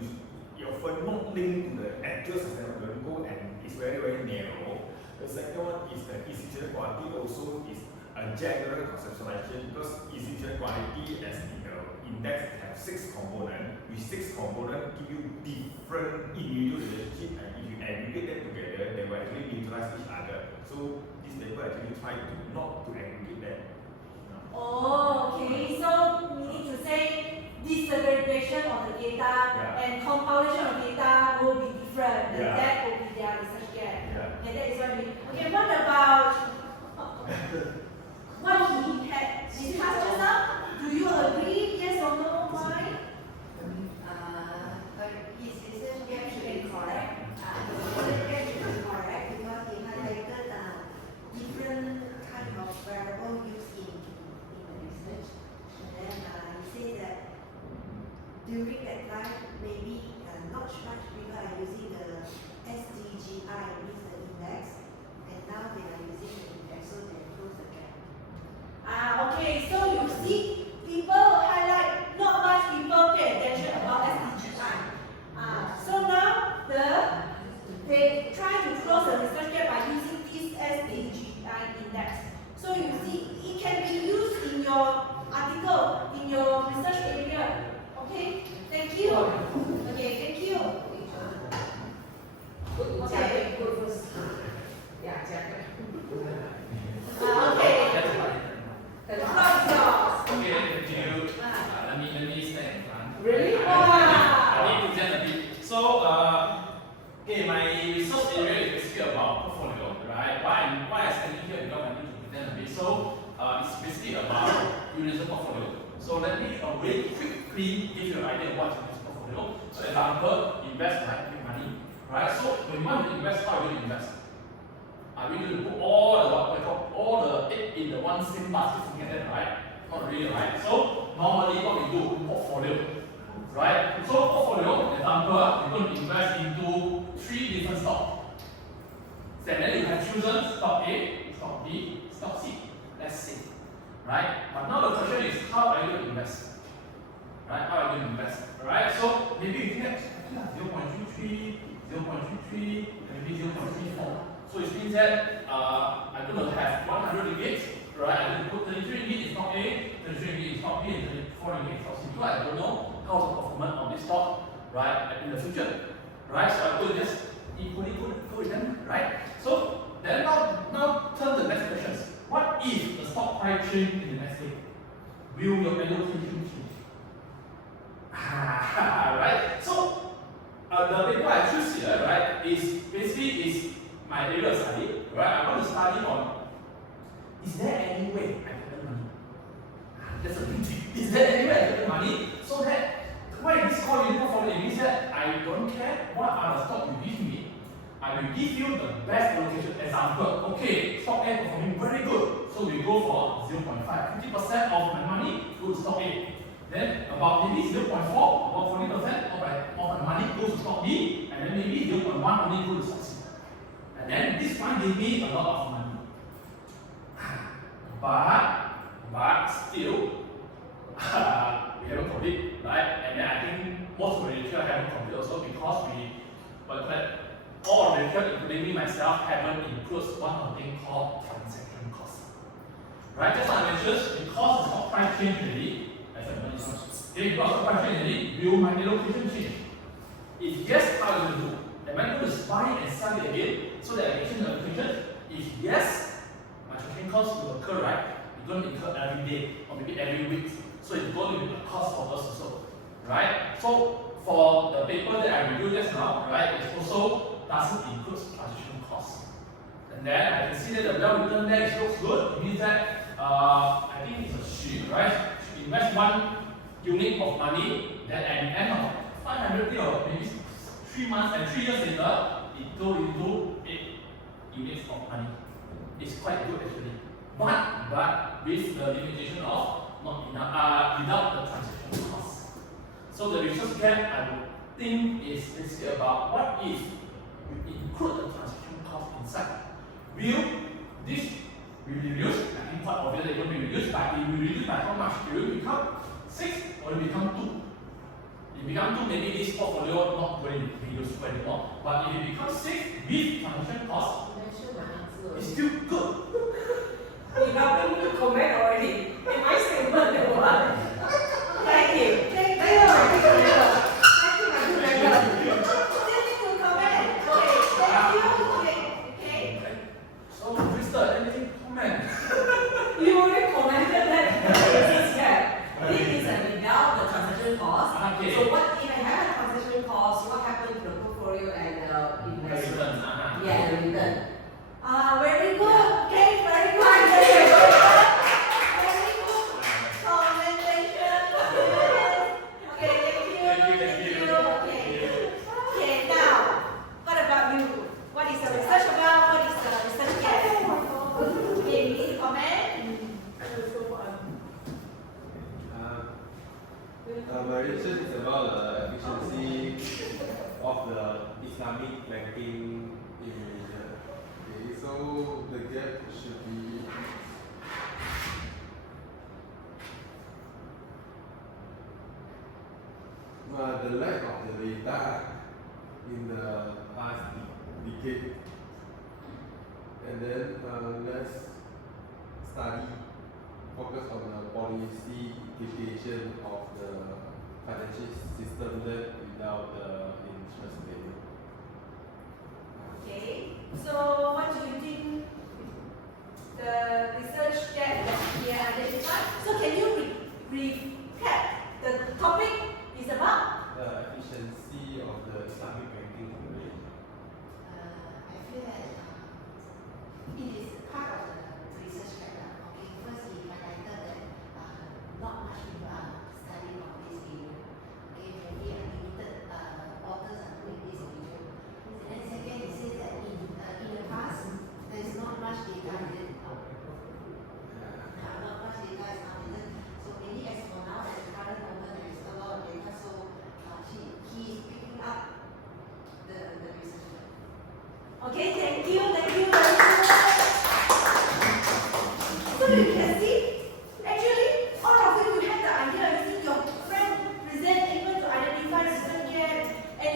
often not linked to the actual sustainable development goal and is very, very narrow. The second one is the institutional quality, also is a general conceptualization because institutional quality as the index have 6 components, which 6 components give you different individual relationship, and if you aggregate them together, they will actually neutralize each other. So this paper actually tried to not to aggregate them. Oh, okay. So we need to say disaggregation of the data and compilation of data will be different. And that will be their research gap. Okay, that is what we. Okay, what about what he had discussed just now? Do you agree? Yes or no? Why? His research gap should be correct. So, okay, my research area is basically about portfolio, right? Why I'm standing here because I need to present a bit. So, it's basically about universal portfolio. So let me very quickly give you an idea of what is universal portfolio. So, example, invest like make money, right? So, when you want to invest, how are you going to invest? Are we going to put all the egg in the one same basket, something like that, right? Not really, right? So, normally what we do, portfolio. Right? So portfolio, example, you're going to invest into 3 different stocks. And then you have chosen stock A, stock B, stock C. Let's say. Right? But now the question is, how are you going to invest? Right? How are you going to invest? Right? So maybe you get 0.23, 0.33, maybe 0.34. So it means that I'm going to have 100 ringgit. Right? I'm going to put 33 ringgit in stock A, 33 ringgit in stock B, and 34 ringgit in stock C. Because I don't know how's the performance of this stock, right, in the future, right? So I could just equally go with them, right? So then now turn to the next questions. What if the stock price change in the next day? Will your allocation change? Right? So the paper I choose here, right, is basically my area of study, right? I want to study on, is there any way I can earn money? That's a big thing. Is there any way I can earn money so that why this called universal portfolio? It means that I don't care what are the stocks you give me. I will give you the best allocation. Example, okay, stock A performing very good. So we go for 0.5. 50% of my money goes to stock A. Then about maybe 0.4, about 40% of my money goes to stock B, and then maybe 0.1 only goes to stock C. And then this one gave me a lot of money. But still, we haven't completed, right? And then I think most of the lecture haven't completed also because all of the lecture, including me myself, haven't included one thing called transaction cost. Right? Just like I mentioned, because the stock price change already, as I mentioned, if the stock price change already, will my allocation change? If yes, how will you do? Am I going to buy and sell it again so that I can change the allocation? If yes, my transaction cost will occur, right? You're going to incur every day or maybe every week. So it's going to be a cost for us also, right? So for the paper that I reviewed just now, right, it also doesn't include transaction costs. And then I can see that the well return there looks good. It means that I think it's a sheet, right? You invest 1 unit of money, then at the end of 500 or maybe 3 months and 3 years later, it goes into 8 units of money. It's quite good actually. But with the limitation of not enough, without the transaction cost. So the research gap I would think is basically about what if you include the transaction cost inside. Will this be reduced? I think quite obvious it will be reduced, but it will reduce by how much? It will become 6 or it will become 2. If it becomes 2, maybe this portfolio not going to be useful anymore. But if it becomes 6 with transaction cost, it's still good. You got me to comment already. Am I statement the one? Thank you. Thank you. Thank you. So, Krista, anything to comment? You already commented that this is gap. This is without the transaction cost. Okay. So what if I have a transaction cost, what happened to the portfolio and the investment? Yeah, the return. Very good. Okay, very good. Very good. Commendation. Okay, thank you. Okay, now, what about you? What is the research about? What is the research gap? Okay, you need to comment. My research is about the efficiency of the Islamic banking in Malaysia. Okay, so the gap should be the lack of the data in the past decade, and then let's study focus on the policy implication of the financial system that without the interest payment. Okay, so what do you think the research gap that we have identified? So can you recap the topic is about? The efficiency of the Islamic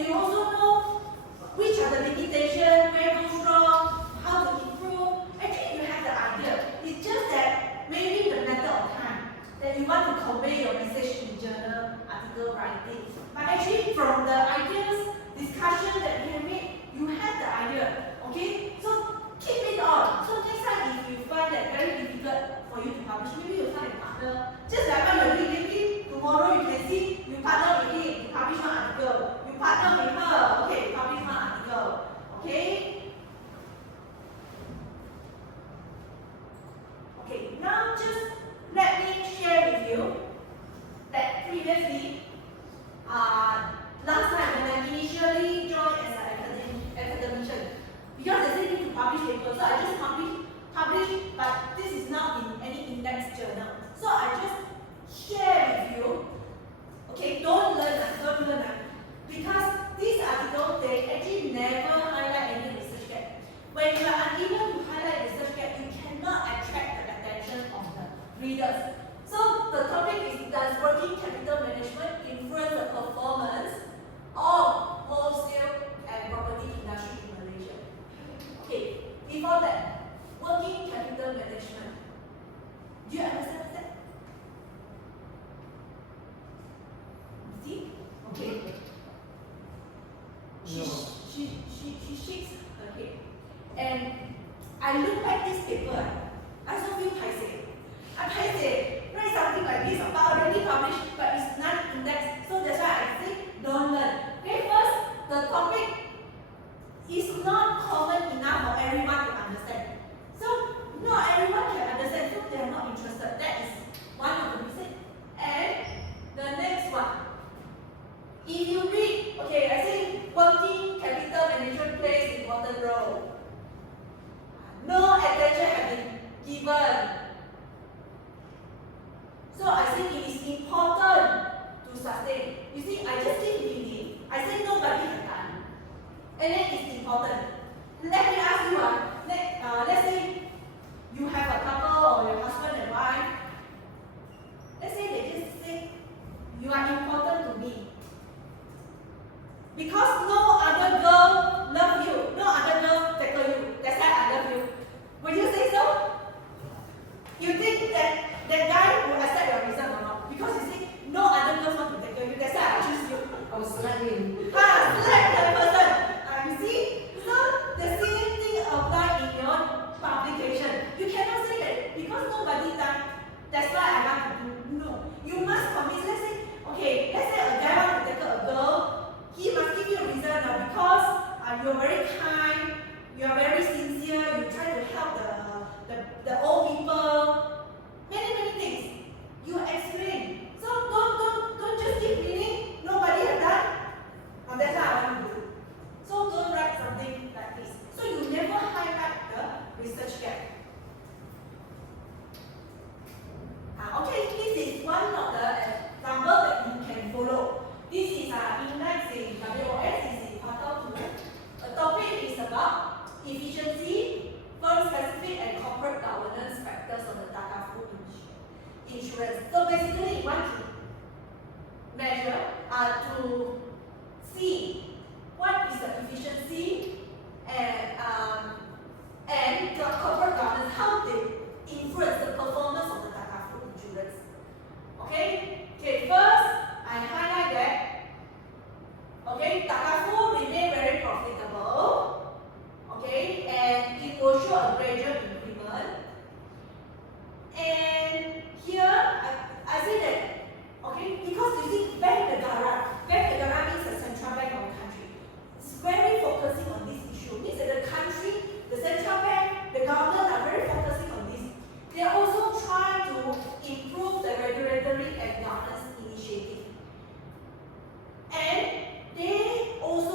you also know which are the limitations, where goes wrong, how to improve. Actually, you have the idea. It's just that maybe the matter of time that you want to convey your message in journal, article writing. But actually, from the ideas, discussion that we have made, you have the idea. Okay? So keep it on. So next time, if you find that very difficult for you to publish, maybe you find a partner. Just like when you're doing it, tomorrow you can see you partner with him to publish one article. You partner with her, okay, you publish one article. Okay? Okay, now just let me share with you that previously, last time when I initially joined as an academician, because they said me to publish papers, so I just publish, but this is not in any index journal. So I just share with you, okay, don't learn, because these articles, they actually never highlight any research gap. When you are unable to highlight research gap, you cannot attract the attention of the readers. So the topic is, does working capital management influence the performance of wholesale and property industry in Malaysia? Okay, before that, working capital management. Do you understand what's that? See? Okay. She shakes her head. And I look at this paper, I also feel paiseh. I write something like this about already published, but it's not indexed. So that's why I say don't learn. Okay, first, the topic is not common enough for everyone to understand. So not everyone can understand, so they are not interested. That is one of the reasons. And the next one, if you read, okay, I say working capital management plays important role. No attention has been given. So I think it is important to sustain. You see, I just keep reading. I say nobody has done. And then it's important. Let me ask you, let's say you have a couple or your husband and wife. Let's say they just say, you are important to me. Because no other girl love you, no other girl tackle you. That's why I love you. Would you say so? You think that guy will accept your reason or not? Because you see, no other girls want to tackle you. That's why I choose you. I was slapping. Select the person. You see? So the same thing applies in your publication. You cannot say that because nobody done, that's why I want to do. No. You must commit. Let's say, okay, let's say a guy wants to tackle a girl. He must give you a reason because you're very kind, you're very sincere, you try to help the old people. Many things. You explain. So don't just keep reading. Nobody has done. And that's what I want to do. So don't write something like this. So you never highlight the research gap. Okay, this is one of the examples that you can follow. This is index in WOS, is in Quarter 2. The topic is about efficiency, firm-specific and corporate governance factors of the Tata Food insurance. So basically, you want to measure, to see what is the efficiency and the corporate governance, how they influence the performance of the Tata Food insurance. Okay, first, I highlight that, okay, Tata Food remain very profitable, okay, and it will show a gradual increment. And here, I say that, okay, because you see, Bank Negara means the central bank of the country. It's very focusing on this issue. Means that the country, the central bank, the government are very focusing on this. They are also trying to improve the regulatory and governance initiative. And they also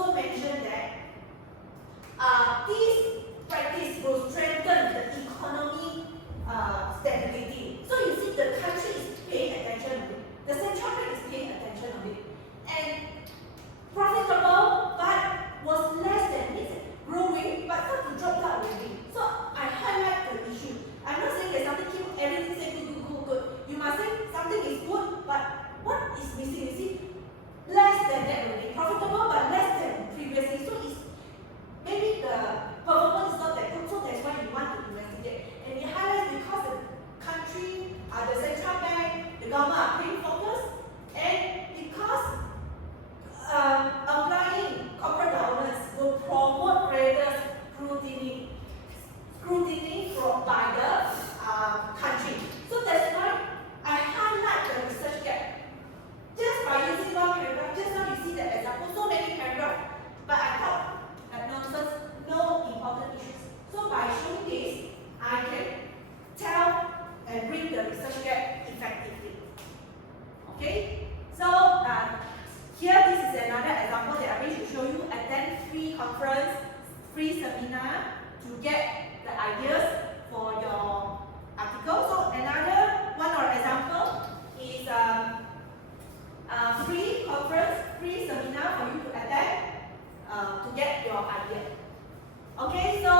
free seminar to get the ideas for your article. So another one or example is free conference, free seminar for you to attend to get your idea. Okay, so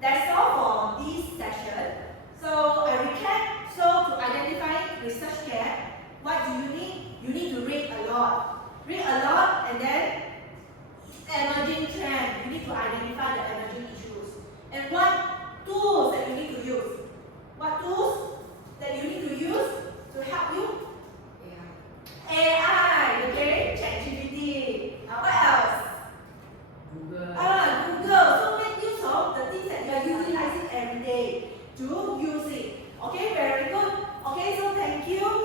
that's all for this session. So I recap. So to identify research gap, what do you need? You need to read a lot. Read a lot, and then emerging trend. You need to identify the emerging issues. And what tools that you need to use? What tools that you need to use to help you? AI, okay? ChatGPT. What else? Google. Google. So make use of the things that you are utilizing every day to use it. Okay, very good. Okay, so thank you.